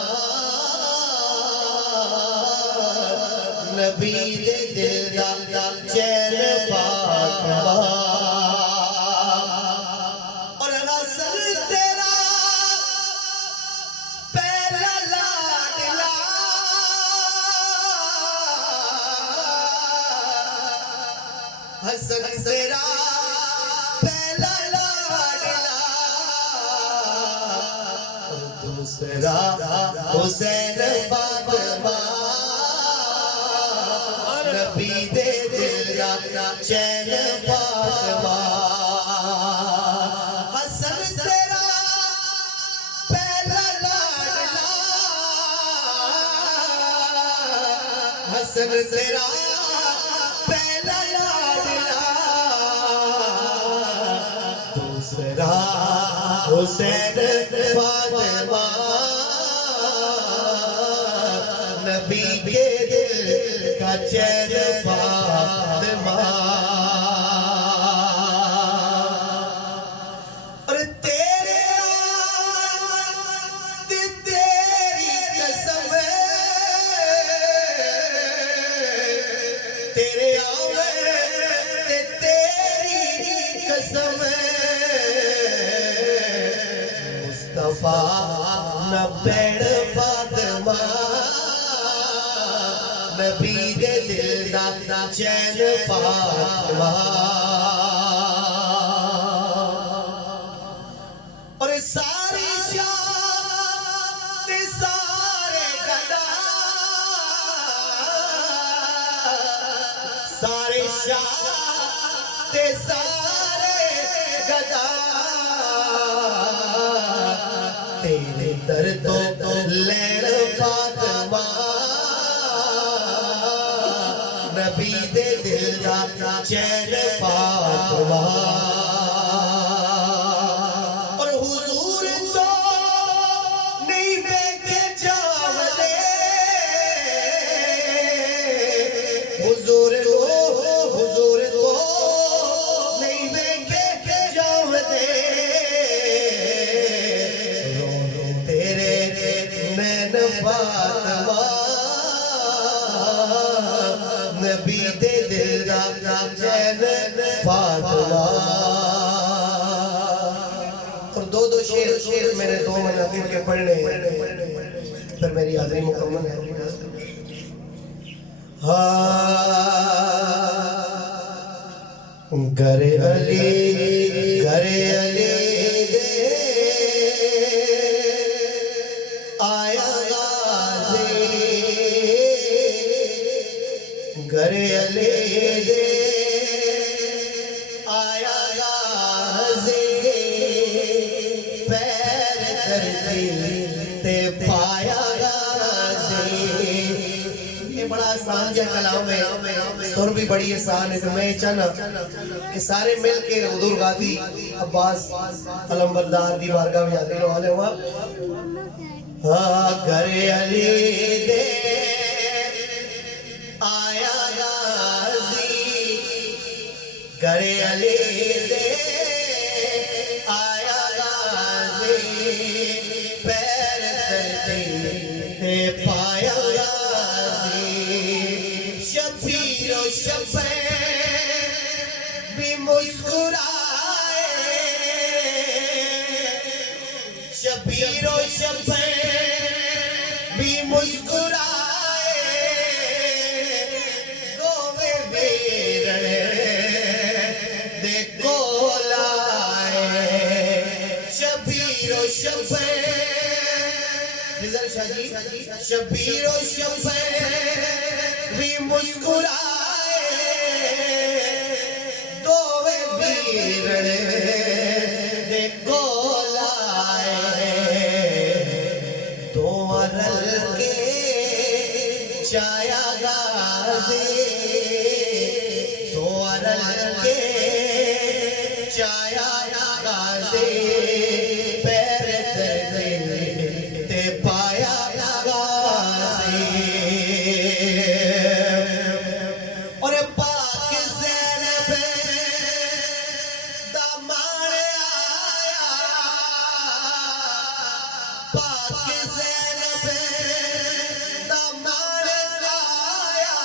نبی دے دل دا چین فاطمہ اور حسن تیرا پہلا لاڈلا حسن تیرا پہلا لاڈلا اور دوسرا حسین فاطمہ نبی دے دل دا چین فاطمہ حسن تیرا پہلا لاڈلا حسن تیرا پہلا لاڈلا دوسرا حسین فاطمہ نبی کے دل کا چین فاطمہ اور تیرے آمد تیری قسم تیرے آمد تیری قسم مصطفیٰ نہ بیڑ فاطمہ نبی دے دل دا چین فاطمہ اور ساری شان تے سارے گدا سارے شان تے سارے گدا تیرے دردوں لین فاطمہ نبی دے دل دا چین فاطمہ اور حضور تو نہیں بیٹھے جاوے حضور تو نہیں بیٹھے جاوے تیرے نین فاطمہ نبی دے دل دا چین فاطمہ اور دو شعر میں نے 2 مناظر کے پڑھنے پھر میری حاضری مکمل ہے گر علی دے آیا غازی گر علی دے آیا غازی پیر دردی تے پایا غازی یہ بڑا آسان جا کلام ہے سر بھی بڑی آسان ہے تو میں چاہنا کہ سارے مل کے حضور غازی عباس علمبردار دی بارگاہ میں حاضر والے ہوا گر علی دے آیا غازی گر علی دے آیا غازی پیر دردی تے پایا غازی شبیر و شبیر بھی مسکرائے شبیر و شبیر بھی مسکرائے دوویں ویرنے دے خضر شاہ جی شبیر و شفیع بھی مسکرائے دووے بیرڑے دے کول آئے تو رل کے چایا غازی تو رل کے چایا غازی پیر دردے تے پایا غازی اور پاک زینب دامان آیا پاک زینب دامان آیا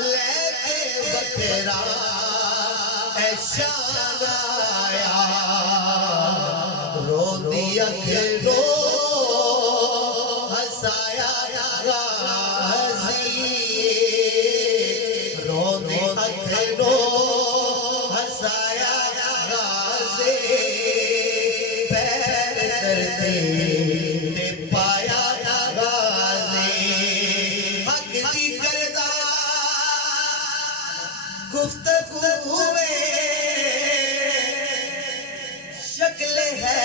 لے کے بکرا شان آیا رو دیا کہ رو ہسایا غازی رو دیا کہ رو ہسایا غازی پیر دردے تے پایا غازی حق دی کردہ گفتگو میں شکل ہے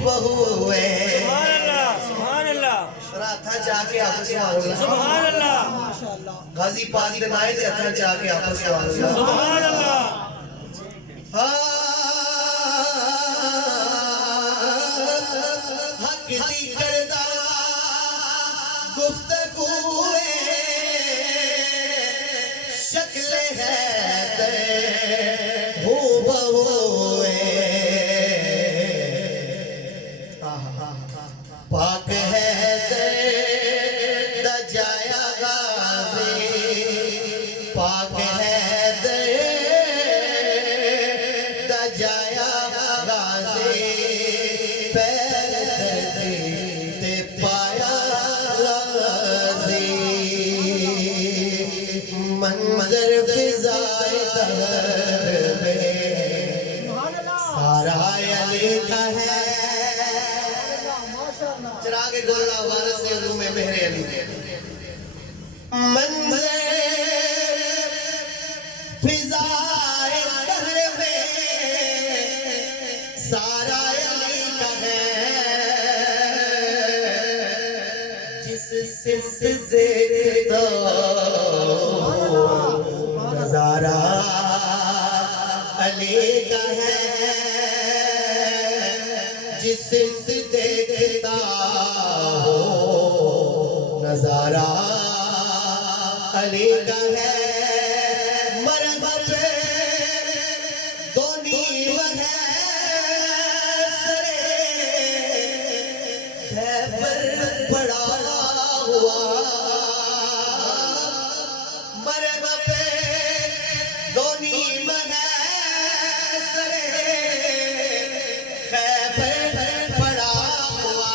بہو ہے سبحان اللہ راتھا چاہ کے آپس میں سبحان اللہ ماشاءاللہ غازی پاک دے نائے دے اتھا چاہ کے آپس میں سبحان اللہ حق دی کردہ گفتگو شکل ہے بہو پاک ہے دا جایا غازی پاک ہے دا جایا غازی پیر دردے تے پایا غازی منظر فضائے دہر میں سارا علی کا ہے چراغ گولڑا وارث علوم مہر علی منظر فضائے دہر میں سارا علی کا ہے جس سمت دیکھتا نظارہ علی کا ہے جس سمت دیکھتا ہو نظارہ علی کا ہے مرغب دونی ہے سرے خیبر پڑا ہوا مرغب دونی ہے سرے خیبر پڑا ہوا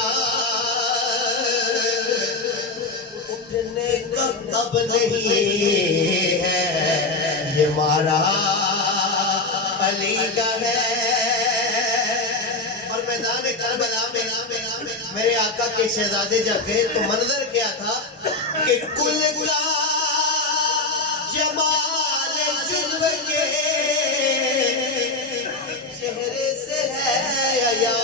اٹھنے کا اب نہیں ہے یہ مارا علی کا ہے اور میدان کربلا میں میرے آقا کے شہزادے جب گئے تو منظر کیا تھا کہ کل کا جمال جلوہ کے چہرے سے ہے عیاں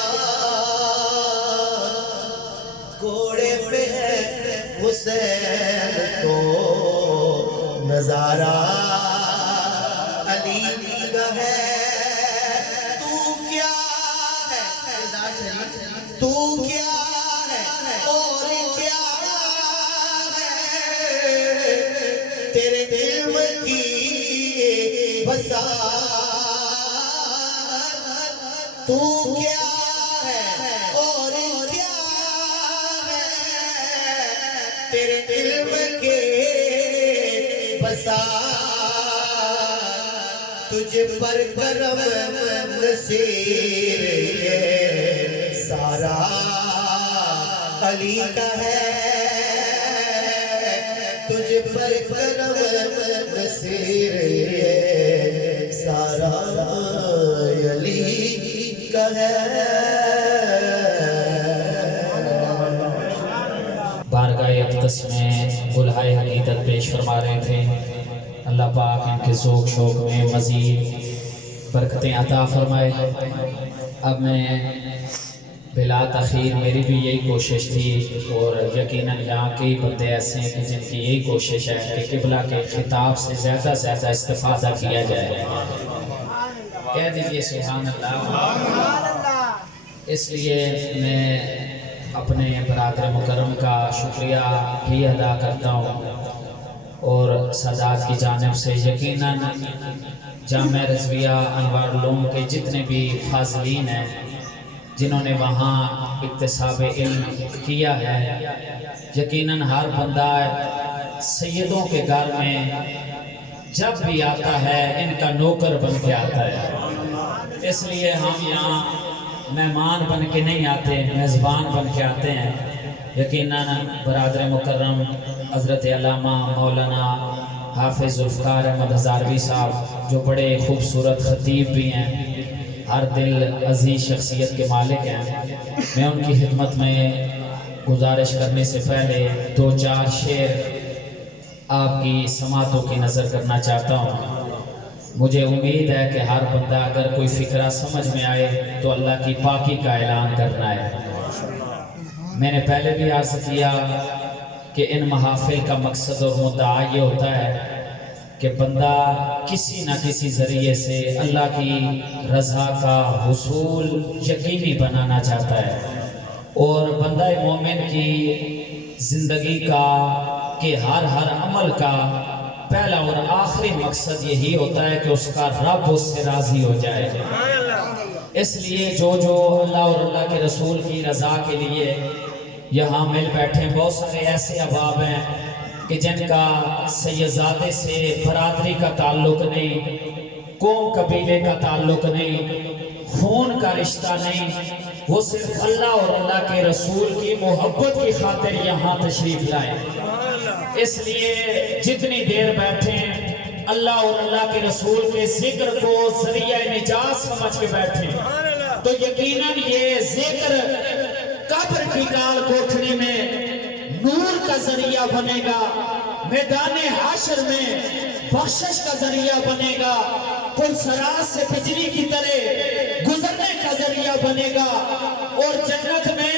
گھوڑے پہ ہے حسین کو نظارہ علی کا ہے تو کیا ہے تو کیا ہے اور کیا ہے تیرے علم کی بساط تو کیا ہے اور کیا ہے تیرے علم کے بساط تجھ پر کرم نصیر سارا علی کا ہے تجھ پر کرم نصیر سارا علی ہے بارگاہ اقدس میں گلہائے حقیقت پیش فرما رہے تھے. اللہ پاک ان کے ذوق شوق میں مزید برکتیں عطا فرمائے. اب میں بلا تاخیر میری بھی یہی کوشش تھی اور یقیناً یہاں کئی بندے ایسے ہیں کہ جن کی یہی کوشش ہے کہ قبلہ کے خطاب سے زیادہ زیادہ استفادہ کیا جائے. کہہ دیجئے سبحان اللہ. اس لیے میں اپنے برادر مکرم کا شکریہ بھی ادا کرتا ہوں اور سادات کی جانب سے یقیناً جامعہ رضویہ انوار العلوم کے جتنے بھی فاضلین ہیں جنہوں نے وہاں اکتساب علم کیا ہے، یقیناً ہر بندہ سیدوں کے گھر میں جب بھی آتا ہے ان کا نوکر بن کے آتا ہے. اس لیے ہم یہاں مہمان بن کے نہیں آتے، میزبان بن کے آتے ہیں. یقیناً برادر مکرم حضرت علامہ مولانا حافظ ذوالفقار احمد ہزاروی صاحب جو بڑے خوبصورت خطیب بھی ہیں، ہر دل عزیز شخصیت کے مالک ہیں. میں ان کی خدمت میں گزارش کرنے سے پہلے دو چار شعر آپ کی سماعتوں کی نظر کرنا چاہتا ہوں. مجھے امید ہے کہ ہر بندہ اگر کوئی فکرہ سمجھ میں آئے تو اللہ کی پاکی کا اعلان کرنا ہے. میں نے پہلے بھی عرض کیا کہ ان محافل کا مقصد اور مدعا یہ ہوتا ہے کہ بندہ کسی نہ کسی ذریعے سے اللہ کی رضا کا حصول یقینی بنانا چاہتا ہے. اور بندہ مومن کی زندگی کا کہ ہر عمل کا پہلا اور آخری مقصد یہی ہوتا ہے کہ اس کا رب اس سے راضی ہو جائے. اس لیے جو اللہ اور اللہ کے رسول کی رضا کے لیے یہاں مل بیٹھے، بہت سارے ایسے احباب ہیں کہ جن کا سیدزادے سے برادری کا تعلق نہیں، قوم قبیلے کا تعلق نہیں، خون کا رشتہ نہیں، وہ صرف اللہ اور اللہ کے رسول کی محبت کی خاطر یہاں تشریف لائے. اس لیے جتنی دیر بیٹھیں اللہ اور اللہ کے رسول کے ذکر کو ذریعہ نجات سمجھ کے بیٹھیں تو یقیناً یہ ذکر قبر کی کال کوٹھنے میں نور کا ذریعہ بنے گا، میدان حشر میں بخشش کا ذریعہ بنے گا، پرسرات سے بجلی کی طرح گزرنے کا ذریعہ بنے گا، اور جنت میں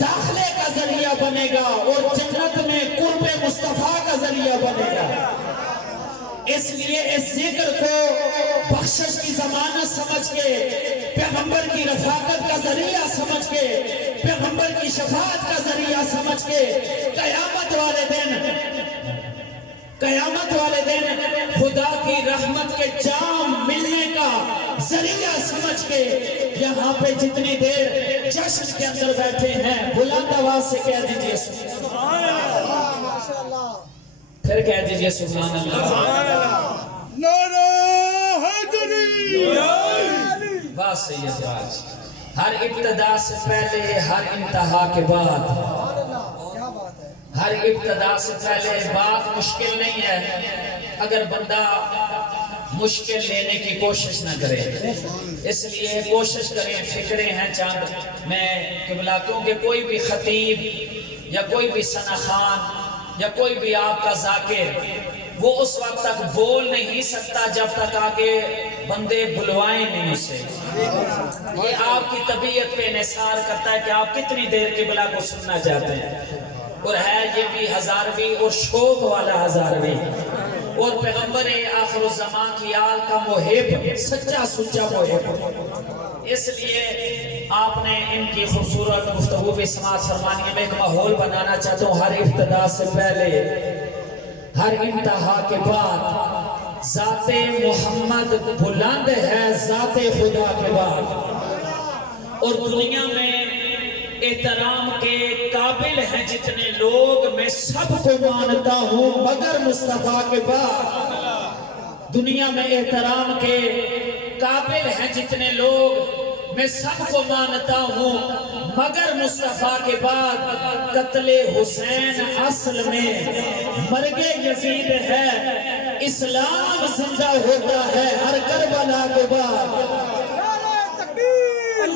داخلے کا ذریعہ بنے گا، اور جنت میں قرب مصطفیٰ کا ذریعہ بنے گا. اس لیے اس ذکر کو بخشش کی ضمانت سمجھ کے، پیغمبر کی رفاقت کا ذریعہ سمجھ کے، پیغمبر کی شفاعت کا ذریعہ سمجھ کے، قیامت والے دن خدا کی رحمت کے جام ملنے کا ذریعہ سمجھ کے یہاں پہ جتنی دیر جشن کے اندر بیٹھے ہیں بلند آواز سے کہہ دیجئے سبحان اللہ. پھر کہہ دیجئے سبحان اللہ. واہ سید راج. ہر ابتدا سے پہلے ہر انتہا کے بعد، ہر ابتدا سے پہلے بات مشکل نہیں ہے اگر بندہ مشکل لینے کی کوشش نہ کرے. اس لیے کوشش کریں، فکریں ہیں چاند میں قبلہ، کیونکہ کوئی بھی خطیب یا کوئی بھی ثنا خان یا کوئی بھی آپ کا ذاکر وہ اس وقت تک بول نہیں سکتا جب تک آگے بندے بلوائیں نہیں اسے. یہ آپ کی طبیعت پہ انحصار کرتا ہے کہ آپ کتنی دیر قبلہ کو سننا چاہتے ہیں. اور ہے یہ بھی ہزاروی اور شوق والا ہزاروی اور پیغمبر آخر الزمان کی آل کا محب، سچا سچا محب. اس لیے آپ نے ان کی خوبصورت گفتگو بھی سماعت فرمانی ہے. میں ایک ماحول بنانا چاہتا ہوں، ہر ابتدا سے پہلے ہر انتہا کے بعد ذات محمد بلند ہے ذات خدا کے بعد. اور دنیا میں احترام کے قابل ہیں جتنے لوگ، میں سب کو مانتا ہوں مگر مصطفیٰ کے بعد. دنیا میں احترام کے قابل ہیں جتنے لوگ، میں سب کو مانتا ہوں مگر مصطفیٰ کے بعد. قتل حسین اصل میں مرگ یزید ہے، اسلام زندہ ہوتا ہے ہر کربلا کے بعد.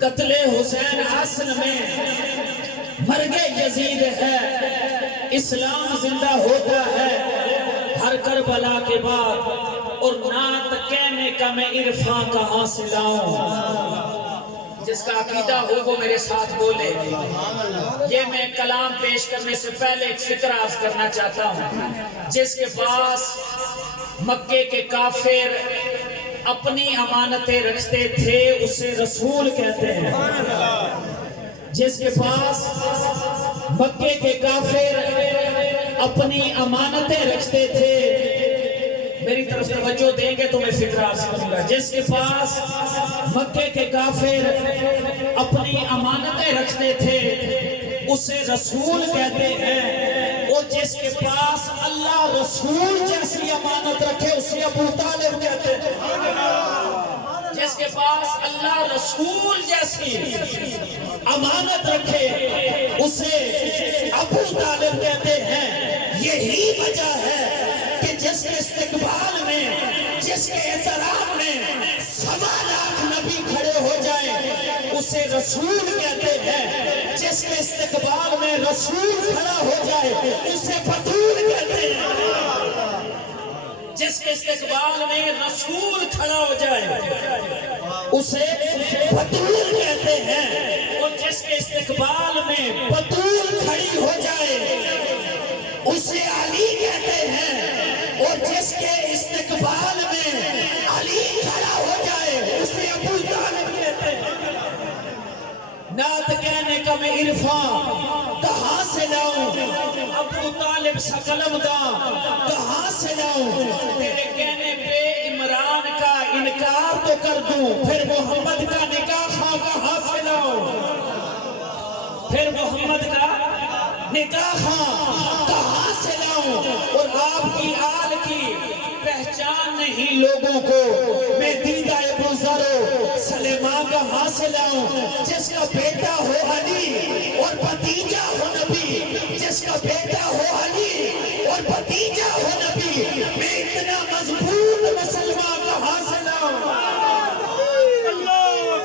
قتل حسین اصل میں مرگ یزید ہے، اسلام زندہ ہوتا ہے ہر کربلا کے بعد، اور نعت کہنے کا میں عرفاں کہاں سے لاؤں؟ جس کا عقیدہ ہو وہ میرے ساتھ بولے۔ یہ میں کلام پیش کرنے سے پہلے ایک فکر عرض کرنا چاہتا ہوں۔ جس کے پاس مکے کے کافر اپنی امانتیں رکھتے تھے اسے رسول کہتے ہیں۔ جس کے پاس مکے کے کافر اپنی امانتیں رکھتے تھے، میری طرف توجہ دیں گے تو میں فکر عرض کروں گا۔ جس کے پاس مکے کے کافر اپنی امانتیں رکھتے تھے اسے رسول کہتے ہیں، اور جس کے پاس اللہ رسول جیسی امانت رکھے اسے ابو طالب کہتے ہیں۔ جس کے پاس اللہ رسول جیسی امانت رکھے اسے ابو طالب کہتے ہیں۔ یہی وجہ ہے کہ جس کے استقبال میں، جس کے احترام میں 1.25 لاکھ نبی کھڑے ہو جائیں اسے رسول کہتے ہیں۔ جس کے استقبال میں رسول کھڑا ہو جائے اسے بطول کہتے ہیں۔ جس کے استقبال میں رسول کھڑا ہو جائے اسے بطول کہتے ہیں، اور جس کے استقبال میں بطول کھڑی ہو جائے اسے علی کہتے ہیں، اور جس کے استقبال میں علی کھڑا ہو جائے اسے ابو طالب کہتے ہیں۔ نعت کہنے کا میں عرفاں کہاں سے لاؤں؟ ابو طالب سا قلم داں کہاں سے لاؤں؟ تیرے کہنے پہ عمران کا انکار تو کر دوں، پھر محمد کا نکاح خواہ کہاں سے لاؤں؟ پھر محمد کا نکاح خواہ کہاں سے لاؤں؟ اور آپ کی آل کی پہچان نہیں لوگوں کو، میں دیدہ ابو ذر و سلیمان کہاں سے لاؤں؟ جس کا بیٹا ہو علی اور بھتیجا ہو نبی، جس کا بیٹا ہو علی اور بھتیجا ہو نبی، میں اتنا مضبوط مسلمان کہاں سے لاؤں؟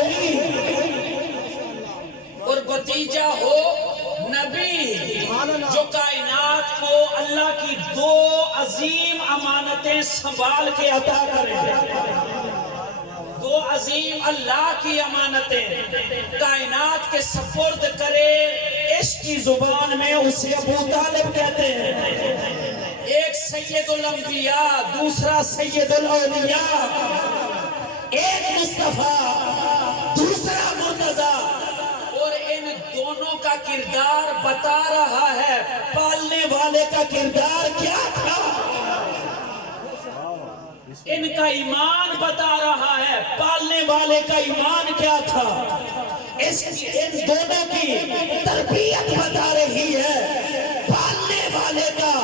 علی اور بھتیجا ہو نبی، جو کائنات کو اللہ کی 2 عظیم امانتیں سنبھال کے عطا کرے، 2 عظیم اللہ کی امانتیں کائنات کے سپرد کرے عشق کی زبان میں، اسے ابو طالب کہتے ہیں۔ ایک سید الانبیاء، دوسرا سید الاولیاء، ایک مصطفیٰ دوسرا مرتضیٰ، اور ان دونوں کا کردار بتا رہا ہے پالنے والے کا کردار کیا تھا۔ ان کا ایمان بتا رہا ہے پالنے والے کا ایمان کیا تھا۔ ان دونوں کی تربیت بتا رہی ہے پالنے والے کا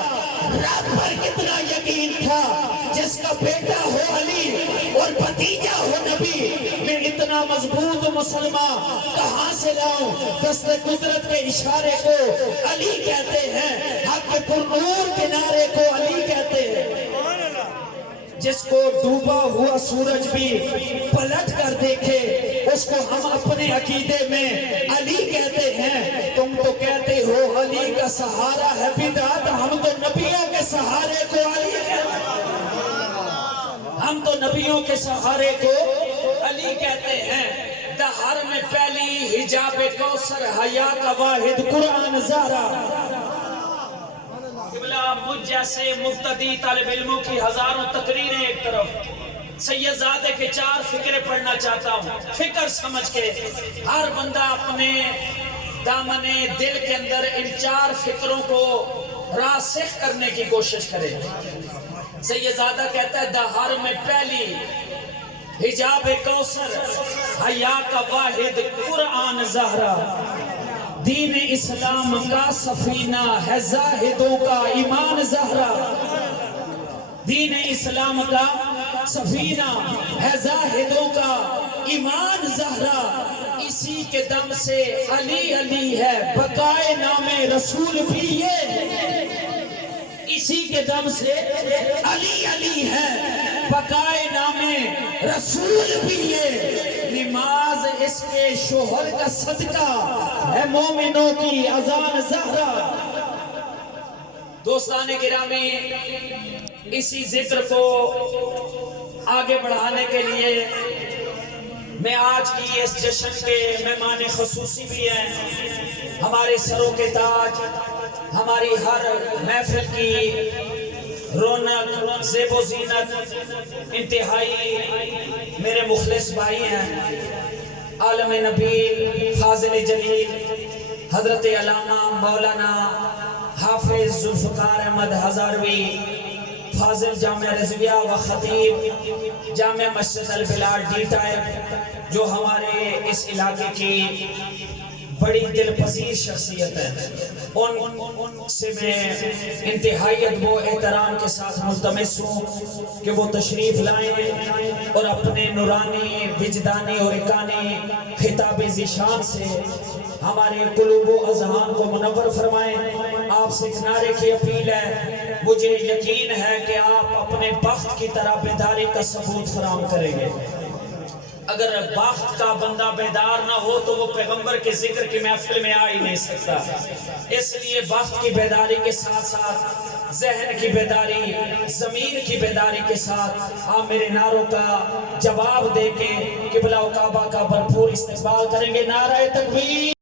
رب پر کتنا یقین تھا۔ جس کا بیٹا ہو علی اور بھتیجا ہو نبی، میں اتنا مضبوط مسلمان کہاں سے لاؤں؟ دست قدرت کے اشارے کو علی کہتے ہیں، حق پر نور کے نعرے کو علی کہتے ہیں۔ جس کو ڈوبا ہوا سورج بھی پلٹ کر دیکھے اس کو ہم اپنے عقیدے میں علی کہتے ہیں۔ تم تو کہتے ہو علی کا سہارا ہے بدعت، ہم تو نبیوں کے سہارے کو علی کہتے ہیں۔ ہم تو نبیوں کے سہارے کو علی کہتے ہیں۔ دہر میں پہلی حجاب کوثر حیا کا واحد قرآن زہرا۔ مجھ جیسے مبتدی طالب علموں کی ہزاروں تقریریں ایک طرف، سید زادے کے 4 فکرے پڑھنا چاہتا ہوں۔ فکر سمجھ کے ہر بندہ اپنے دامن دل کے اندر ان 4 فکروں کو راسخ کرنے کی کوشش کرے۔ سید زادہ کہتا ہے دہر میں پہلی حجاب کوثر حیا کا واحد قرآن زہرا، دین اسلام کا سفینہ ہے زاہدوں کا ایمان زہرا۔ دین اسلام کا سفینہ ہے زاہدوں کا ایمان زہرا، اسی کے دم سے علی علی ہے بقائے نام رسول بھی یہ، اسی کے دم سے علی علی ہے بقائے نام رسول بھی یہ، نماز اس کے شوہر کا صدقہ ہے مومنوں کی اذان زہرا۔ دوستان گرامی، اسی ذکر کو آگے بڑھانے کے لیے میں آج کی اس جشن کے مہمان خصوصی بھی ہیں، ہمارے سروں کے تاج، ہماری ہر محفل کی رونق زیب و زینت، انتہائی میرے مخلص بھائی ہیں، عالم نبی فاضل جلیل حضرت علامہ مولانا حافظ ذوالفقار احمد ہزاروی، فاضل جامعہ رضویہ و خطیب جامعہ مسجد البلاد ڈی ٹائپ، جو ہمارے اس علاقے کی بڑی دل پذیر شخصیت ہے، ان سے میں انتہائی ادب و احترام کے ساتھ ملتمس ہوں کہ وہ تشریف لائیں اور اپنے نورانی، وجدانی اور اکانی خطاب ذیشان سے ہمارے قلوب و اذہان کو منور فرمائیں۔ آپ سے ایک نعرے کی اپیل ہے، مجھے یقین ہے کہ آپ اپنے بخت کی طرح بیداری کا ثبوت فراہم کریں گے۔ اگر بخت کا بندہ بیدار نہ ہو تو وہ پیغمبر کے ذکر کی محفل میں آ ہی نہیں سکتا، اس لیے بخت کی بیداری کے ساتھ ساتھ ذہن کی بیداری، ضمیر کی بیداری کے ساتھ آپ میرے نعروں کا جواب دے کے قبلہ و کعبہ کا بھرپور استقبال کریں گے۔ نعرہ تکبیر۔